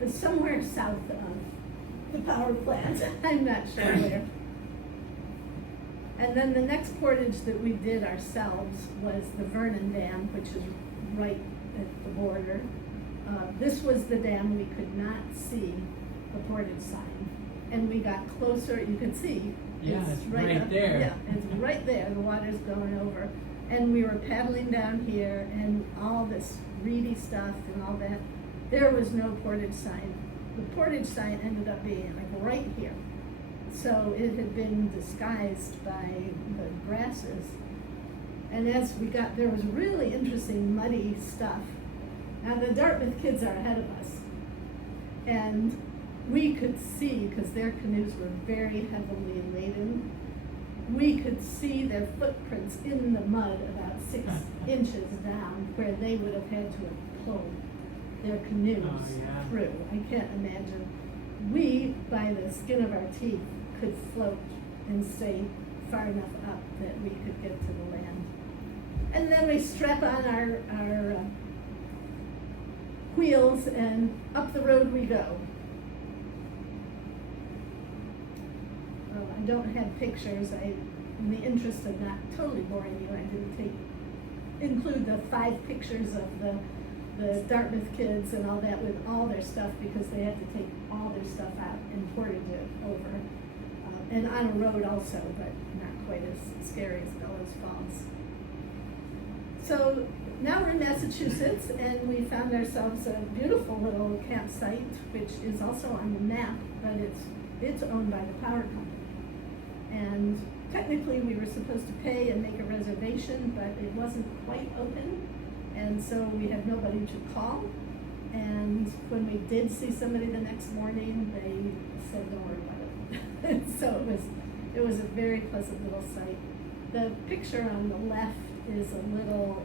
It's somewhere south of the power plant. I'm not sure where. And then the next portage that we did ourselves was the Vernon Dam, which is right at the border. This was the dam. We could not see the portage sign, and we got closer. You could see. Yeah, it's right up, there. Yeah, it's right there. The water's going over, and we were paddling down here, and all this reedy stuff and all that. There was no portage sign. The portage sign ended up being like right here. So it had been disguised by the grasses. And as we got, there was really interesting muddy stuff. Now the Dartmouth kids are ahead of us. And we could see, because their canoes were very heavily laden, we could see their footprints in the mud about 6 inches down, where they would have had to have pulled their canoes through. I can't imagine. We, by the skin of our teeth, could float and stay far enough up that we could get to the land. And then we strap on our wheels, and up the road we go. I don't have pictures. In the interest of not totally boring you, I didn't include the 5 pictures of the Dartmouth kids and all that with all their stuff, because they had to take all their stuff out and portage it over. And on a road also, but not quite as scary as Bellows Falls. So now we're in Massachusetts, and we found ourselves a beautiful little campsite, which is also on the map, but it's owned by the power company. And technically we were supposed to pay and make a reservation, but it wasn't quite open, and so we had nobody to call. And when we did see somebody the next morning, they said, don't worry about it. So it was a very pleasant little site. The picture on the left is a little,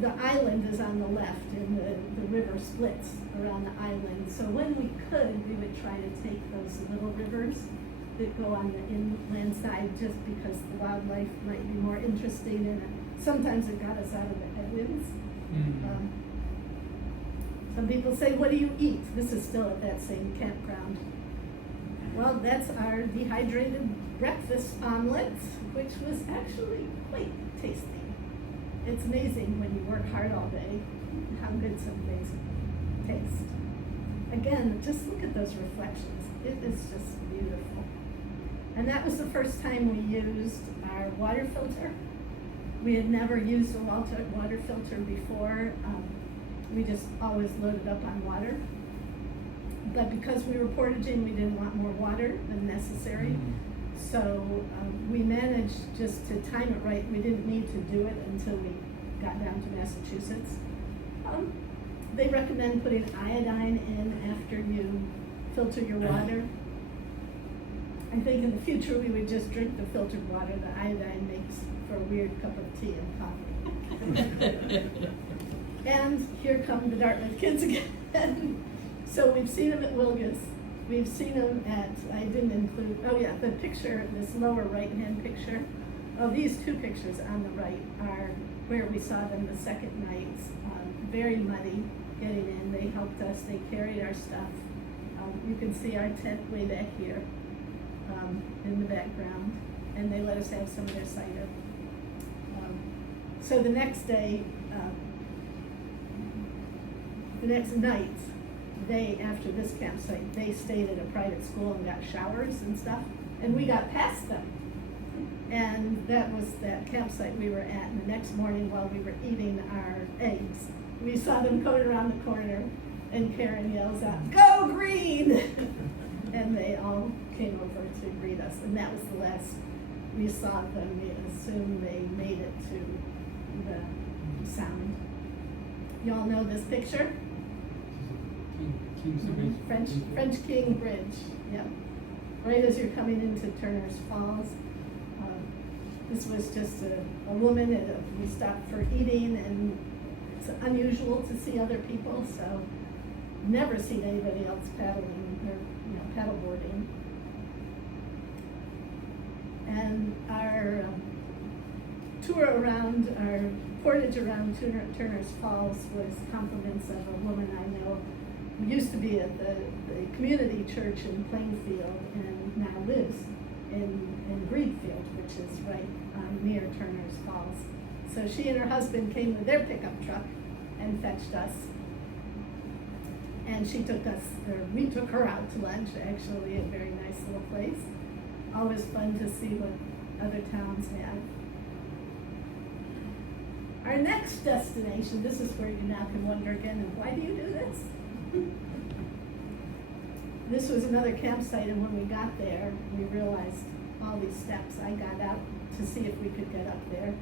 the island is on the left and the river splits around the island. So when we could, we would try to take those little rivers that go on the inland side just because the wildlife might be more interesting and sometimes it got us out of the headwinds. Mm. Some people say, what do you eat? This is still at that same campground. Well, that's our dehydrated breakfast omelet, which was actually quite tasty. It's amazing when you work hard all day, how good some things taste. Again, just look at those reflections. It is just beautiful. And that was the first time we used our water filter. We had never used a water filter before. We just always loaded up on water. But because we were portaging, we didn't want more water than necessary. Mm. So we managed just to time it right. We didn't need to do it until we got down to Massachusetts. They recommend putting iodine in after you filter your water. I think in the future we would just drink the filtered water. The iodine makes for a weird cup of tea and coffee. And here come the Dartmouth kids again. So we've seen them at Wilgus. We've seen them at, I didn't include, oh yeah, the picture, this lower right-hand picture. Oh, these two pictures on the right are where we saw them the second night. Very muddy getting in. They helped us, they carried our stuff. You can see our tent way back here in the background. And they let us have some of their cider. So the next day, the next night, after this campsite, they stayed at a private school and got showers and stuff, and we got past them. And that was that campsite we were at, and the next morning while we were eating our eggs, we saw them coming around the corner, and Karen yells out, "Go green!" And they all came over to greet us, and that was the last we saw them. We assumed they made it to the sound. Y'all know this picture? French King Bridge, yep. Right as you're coming into Turner's Falls. This was just a woman, and we stopped for eating, and it's unusual to see other people, so never seen anybody else paddling or paddleboarding. And our tour around, our portage around Turner's Falls was compliments of a woman I know who used to be at the community church in Plainfield and now lives in Greenfield, which is right near Turner's Falls. So she and her husband came with their pickup truck and fetched us. And we took her out to lunch, actually, a very nice little place. Always fun to see what other towns have. Our next destination, this is where you now can wonder again, why do you do this? This was another campsite, and when we got there, we realized all these steps. I got out to see if we could get up there,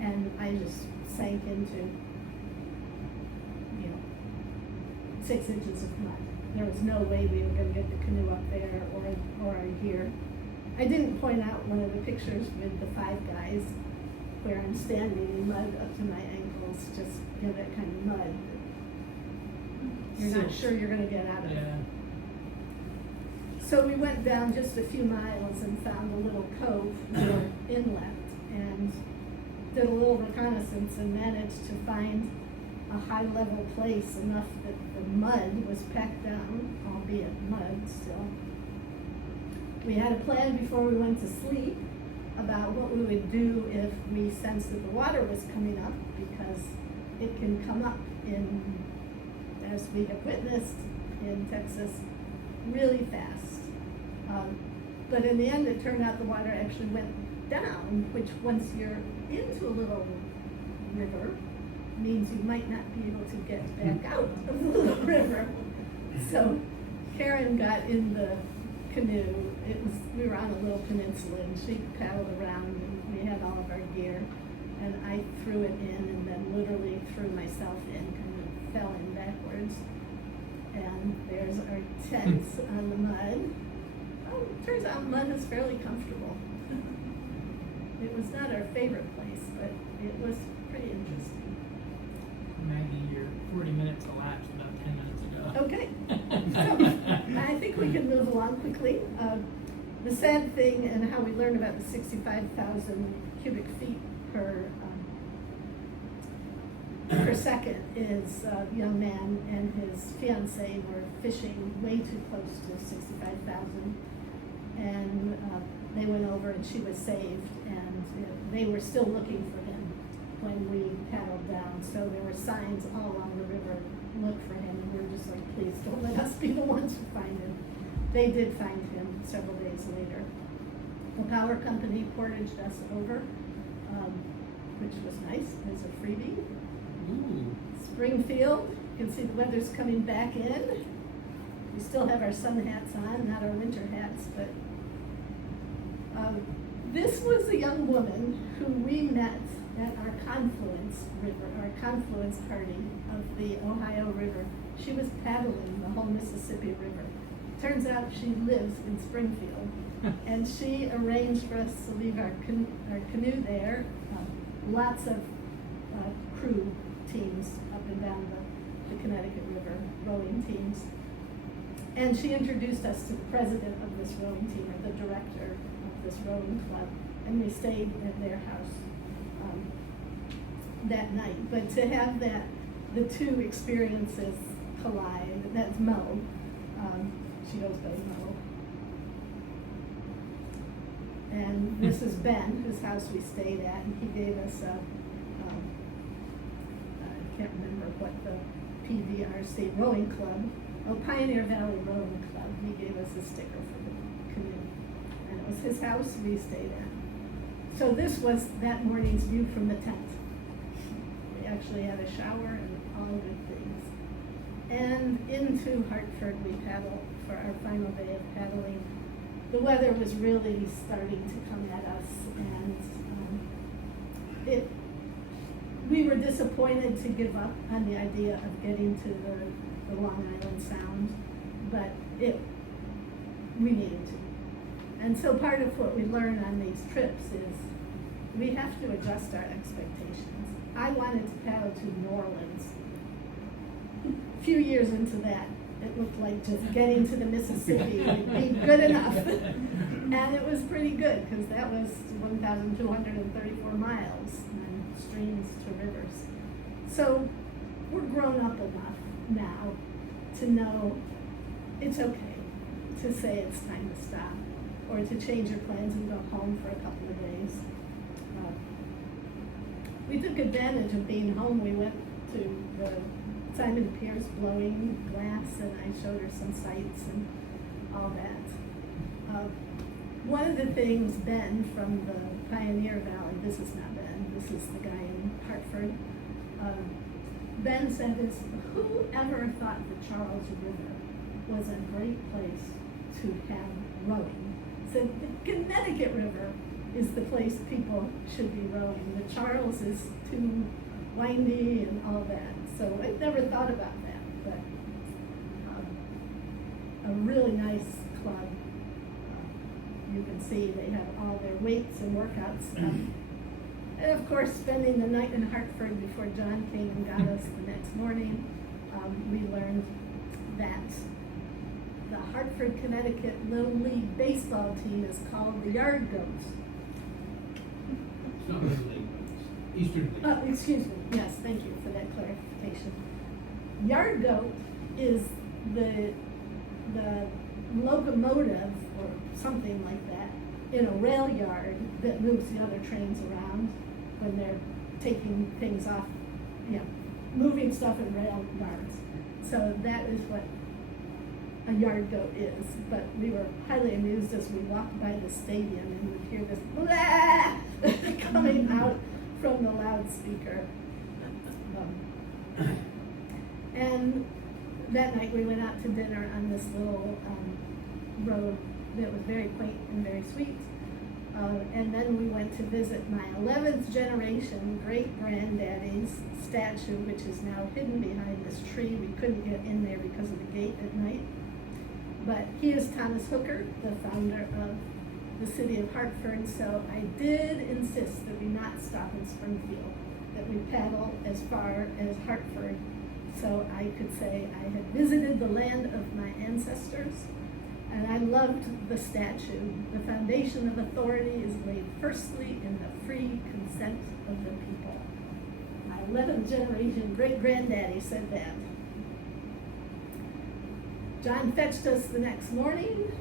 and I just sank into, 6 inches of mud. There was no way we were going to get the canoe up there or here. I didn't point out one of the pictures with the 5 guys where I'm standing in mud up to my ankles, just that kind of mud. You're not sure you're going to get out of it. Yeah. So we went down just a few miles and found a little cove or inlet and did a little reconnaissance and managed to find a high-level place enough that the mud was packed down, albeit mud still. We had a plan before we went to sleep about what we would do if we sensed that the water was coming up, because it can come up as we have witnessed in Texas, really fast. But in the end, it turned out the water actually went down, which once you're into a little river, means you might not be able to get back out of the little river. So Karen got in the canoe. We were on a little peninsula, and she paddled around, and we had all of our gear. And I threw it in, and then literally threw myself in, kind of fell in backwards. And there's our tents on the mud. Oh, turns out mud is fairly comfortable. It was not our favorite place, but it was pretty interesting. Maggie, your 40 minutes elapsed about 10 minutes ago. Okay, so I think we can move along quickly. The sad thing and how we learned about the 65,000 cubic feet per second is a young man and his fiancee were fishing way too close to 65,000, and they went over and she was saved, and they were still looking for him when we paddled down. So there were signs all along the river, look for him, and we were just like, please don't let us be the ones who find him. They did find him several days later. The power company portaged us over, which was nice as a freebie. Ooh. Springfield, you can see the weather's coming back in. We still have our sun hats on, not our winter hats, but this was a young woman who we met at our confluence river, our confluence party of the Ohio River. She was paddling the whole Mississippi River. Turns out she lives in Springfield, and she arranged for us to leave our canoe there. Lots of crew teams up and down the Connecticut River, rowing teams. And she introduced us to the president of this rowing team, or the director of this rowing club, and we stayed at their house that night. But to have the two experiences collide, that's Mo. She goes by Mo. And this is Ben, whose house we stayed at, and he gave us I can't remember what the PVRC rowing club, Pioneer Valley Rowing Club. He gave us a sticker for the canoe, and it was his house we stayed at. So this was that morning's view from the tent. We actually had a shower and all good things. And into Hartford we paddled for our final day of paddling. The weather was really starting to come at us, and we were disappointed to give up on the idea of getting to the Long Island Sound, but we needed to. And so part of what we learn on these trips is we have to adjust our expectations. I wanted to paddle to New Orleans. A few years into that, it looked like just getting to the Mississippi would be good enough. And it was pretty good, because that was 1,234 miles, and streams to rivers. So we're grown up enough now to know it's okay to say it's time to stop, or to change your plans and go home for a couple of days. We took advantage of being home. We went to the Simon Pierce blowing glass, and I showed her some sights and all that. One of the things Ben from the Pioneer Valley, this is not Ben, this is the guy in Hartford, Ben said is, whoever thought the Charles River was a great place to have rowing? Said the Connecticut River is the place people should be rowing. The Charles is too windy and all that. So I never thought about that, but a really nice club. You can see they have all their weights and workout stuff. And of course, spending the night in Hartford before John came and got us the next morning, we learned that the Hartford, Connecticut Little League baseball team is called the Yard Goats. It's not Little League, but it's Eastern League. Oh, excuse me. Yes, thank you for that clarification. Yard Goat is the locomotive or something like that in a rail yard that moves the other trains around when they're taking things off, moving stuff in rail yards. So that is what a yard goat is. But we were highly amused as we walked by the stadium and would hear this blah coming out from the loudspeaker. And that night we went out to dinner on this little road that was very quaint and very sweet. And then we went to visit my 11th generation great granddaddy's statue, which is now hidden behind this tree. We couldn't get in there because of the gate at night. But he is Thomas Hooker, the founder of the city of Hartford, so I did insist that we not stop in Springfield, that we paddle as far as Hartford, so I could say I had visited the land of my ancestors, and I loved the statue. The foundation of authority is laid firstly in the free consent of the people. My 11th generation great-granddaddy said that. John fetched us the next morning.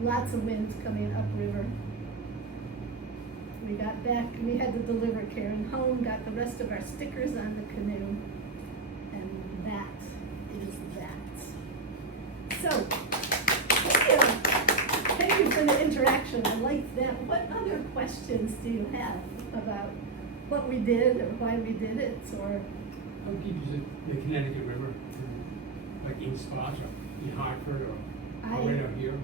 Lots of winds coming upriver. We got back, and we had to deliver Karen home, got the rest of our stickers on the canoe, and that is that. So, thank you. Thank you for the interaction. I liked that. What other questions do you have about what we did, or why we did it, or? How deep is it, the Connecticut River, like in spots, or in Hartford, or right up here?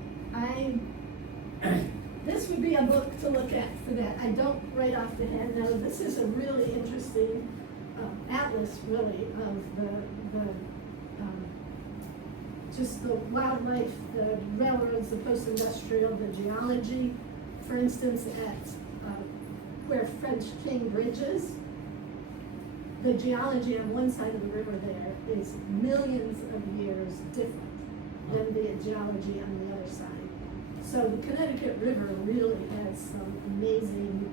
This would be a book to look at for that. I don't right off the head know. This is a really interesting atlas, really, of just the wildlife, the railroads, the post-industrial, the geology. For instance, at where French King Bridge is, the geology on one side of the river there is millions of years different than the geology on the other side. So the Connecticut River really has some amazing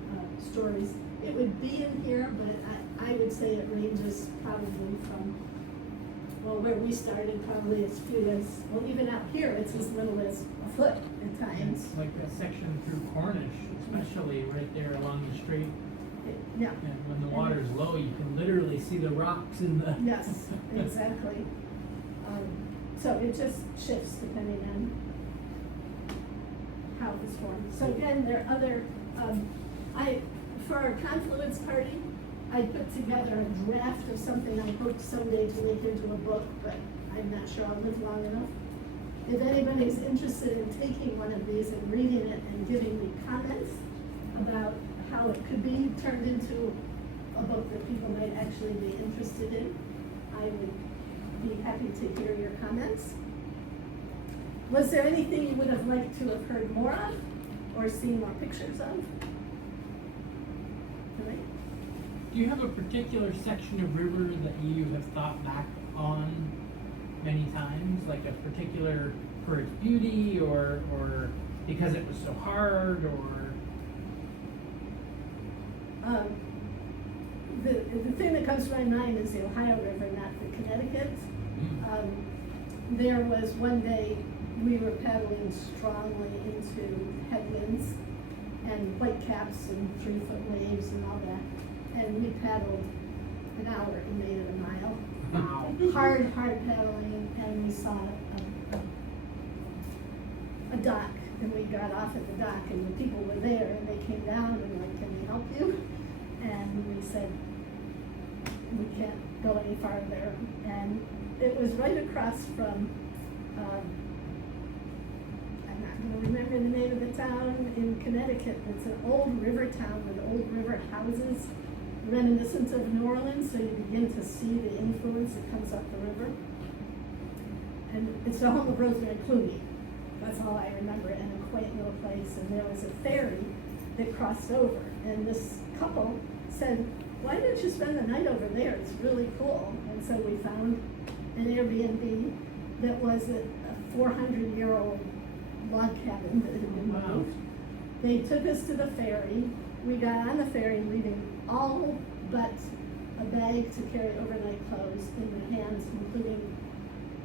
stories. It would be in here, but I would say it ranges probably from, well, where we started, probably as few as, well, even out here, it's as little as a foot at times. It's like that section through Cornish, especially right there along the strait. Yeah. And when the water is low, you can literally see the rocks in the. Yes, exactly. So it just shifts depending on how it's formed. So again, there are other, for our confluence party, I put together a draft of something I hope someday to make into a book, but I'm not sure I'll live long enough. If anybody's interested in taking one of these and reading it and giving me comments about how it could be turned into a book that people might actually be interested in, I would be happy to hear your comments. Was there anything you would have liked to have heard more of or seen more pictures of? Tonight? Do you have a particular section of river that you have thought back on many times, like a particular for its beauty, or because it was so hard, or? The thing that comes to my mind is the Ohio River, not the Connecticut. There was one day we were paddling strongly into headwinds and whitecaps and 3-foot waves and all that, and we paddled an hour and made it a mile. Wow. Hard paddling, and we saw a dock, and we got off at the dock, and the people were there, and they came down and were like, "Can we help you?" And we said, "We can't go any farther." And it was right across from, I'm not going to remember the name of the town in Connecticut. It's an old river town with old river houses, reminiscent of New Orleans, so you begin to see the influence that comes up the river. And it's the home of Rosemary Clooney. That's all I remember, and a quaint little place. And there was a ferry that crossed over, and this couple said, "Why don't you spend the night over there? It's really cool." And so we found an Airbnb that was a 400-year-old log cabin that had been Wow. moved. They took us to the ferry. We got on the ferry, leaving all but a bag to carry overnight clothes in the hands, including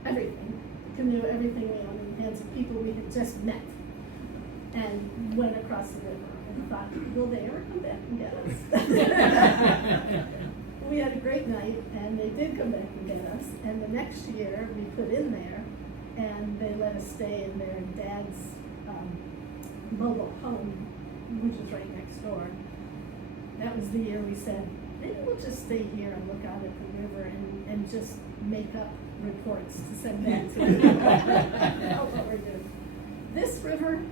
everything, canoe, everything we owned in the hands of people we had just met, and went across the river and thought, will they ever come back and get us? We had a great night, and they did come back and get us, and the next year we put in there, and they let us stay in their dad's mobile home, which is right next door. That was the year we said, maybe we'll just stay here and look out at the river and just make up reports to send back to people about what we're doing. This river,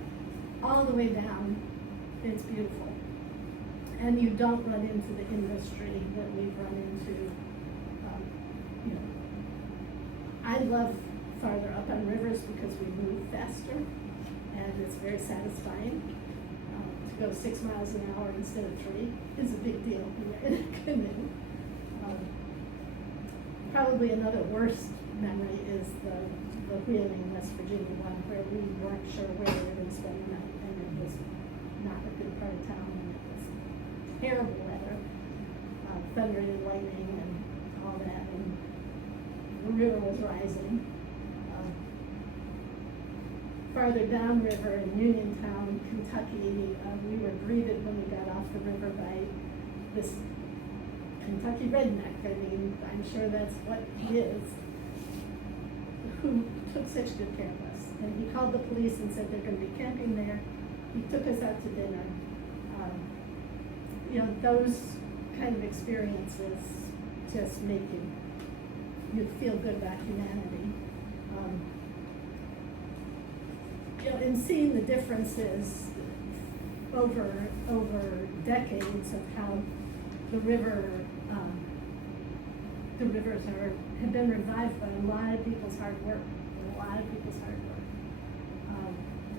all the way down, it's beautiful. And you don't run into the industry that we've run into. I love farther up on rivers because we move faster, and it's very satisfying. To go 6 miles an hour instead of 3 is a big deal when you're in a canoe. Probably another worst memory is the Wheeling, West Virginia one, where we weren't sure where we were going to spend the night, and it was not a good part of town, and it was terrible weather, thunder and lightning and all that, and the river was rising. Farther downriver in Uniontown, Kentucky, we were greeted when we got off the river by this Kentucky redneck. I mean, I'm sure that's what he is, who took such good care of us. And he called the police and said they're going to be camping there. He took us out to dinner. You know, those kind of experiences just make you feel good about humanity. You know, in seeing the differences over decades of how the rivers have been revived by a lot of people's hard work,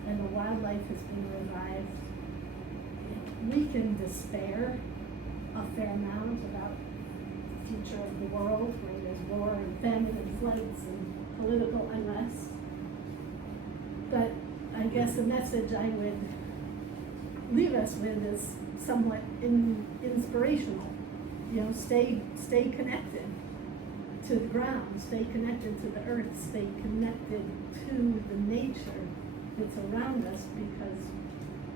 and the wildlife has been revived. We can despair a fair amount about the future of the world, where there's war and famine and floods and political unrest. But I guess the message I would leave us with is somewhat inspirational. You know, stay connected to the ground, stay connected to the earth, stay connected to the nature that's around us, because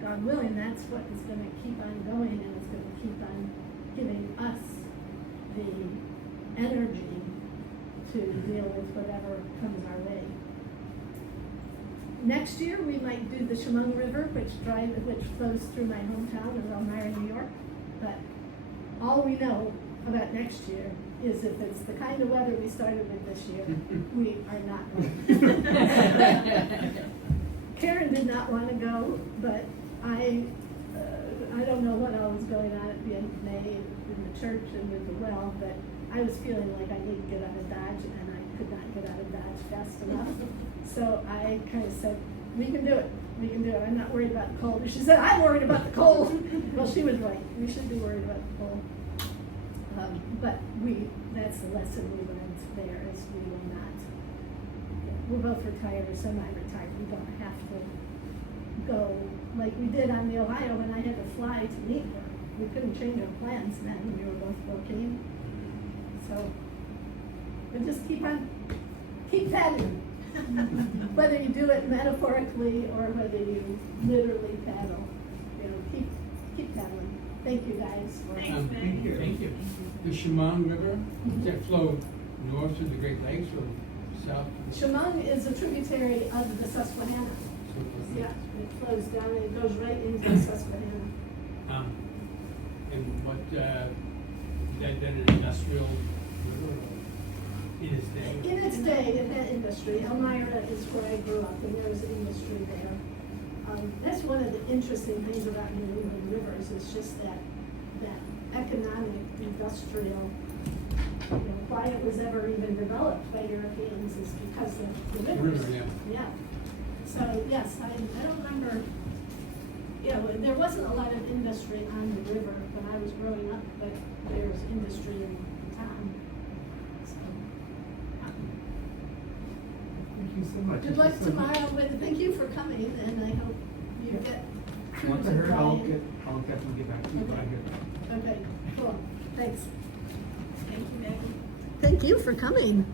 God willing, that's what is going to keep on going, and it's going to keep on giving us the energy to deal with whatever comes our way. Next year, we might do the Chemung River, which flows through my hometown of Elmira, New York. But all we know about next year is if it's the kind of weather we started with this year, we are not going. Karen did not want to go, but I don't know what all was going on at the end of May in the church and with the well, but I was feeling like I needed to get out of Dodge, and I could not get out of Dodge fast enough. So I kind of said, we can do it. I'm not worried about the cold. She said, I'm worried about the cold. Well, she was right. We should be worried about the cold. But that's the lesson we learned there, is we will not. We're both retired or semi-retired. We don't have to go like we did on the Ohio when I had to fly to meet her. We couldn't change our plans then when we were both working. So we just keep paddling. Whether you do it metaphorically or whether you literally paddle, you know, keep paddling. Thank you guys. Thank you. Thank you. The Chemung River, does that flow north to the Great Lakes or south? Chemung is a tributary of the Susquehanna. Yeah, it flows down and it goes right into the Susquehanna. And what, that an industrial river in its day? In its day, it had industry. Elmira is where I grew up, and there was industry there. That's one of the interesting things about New England rivers, is just that economic, industrial, why it was ever even developed by Europeans is because of the rivers. River, Yeah. So, yes, I don't remember, there wasn't a lot of industry on the river when I was growing up, but there was industry in town. So, Thank you so much. good luck tomorrow, thank you for coming, and I hope you get Once I heard, I'll definitely get back to you when I hear back. Okay, cool, thanks. Thank you, Maggie. Thank you for coming.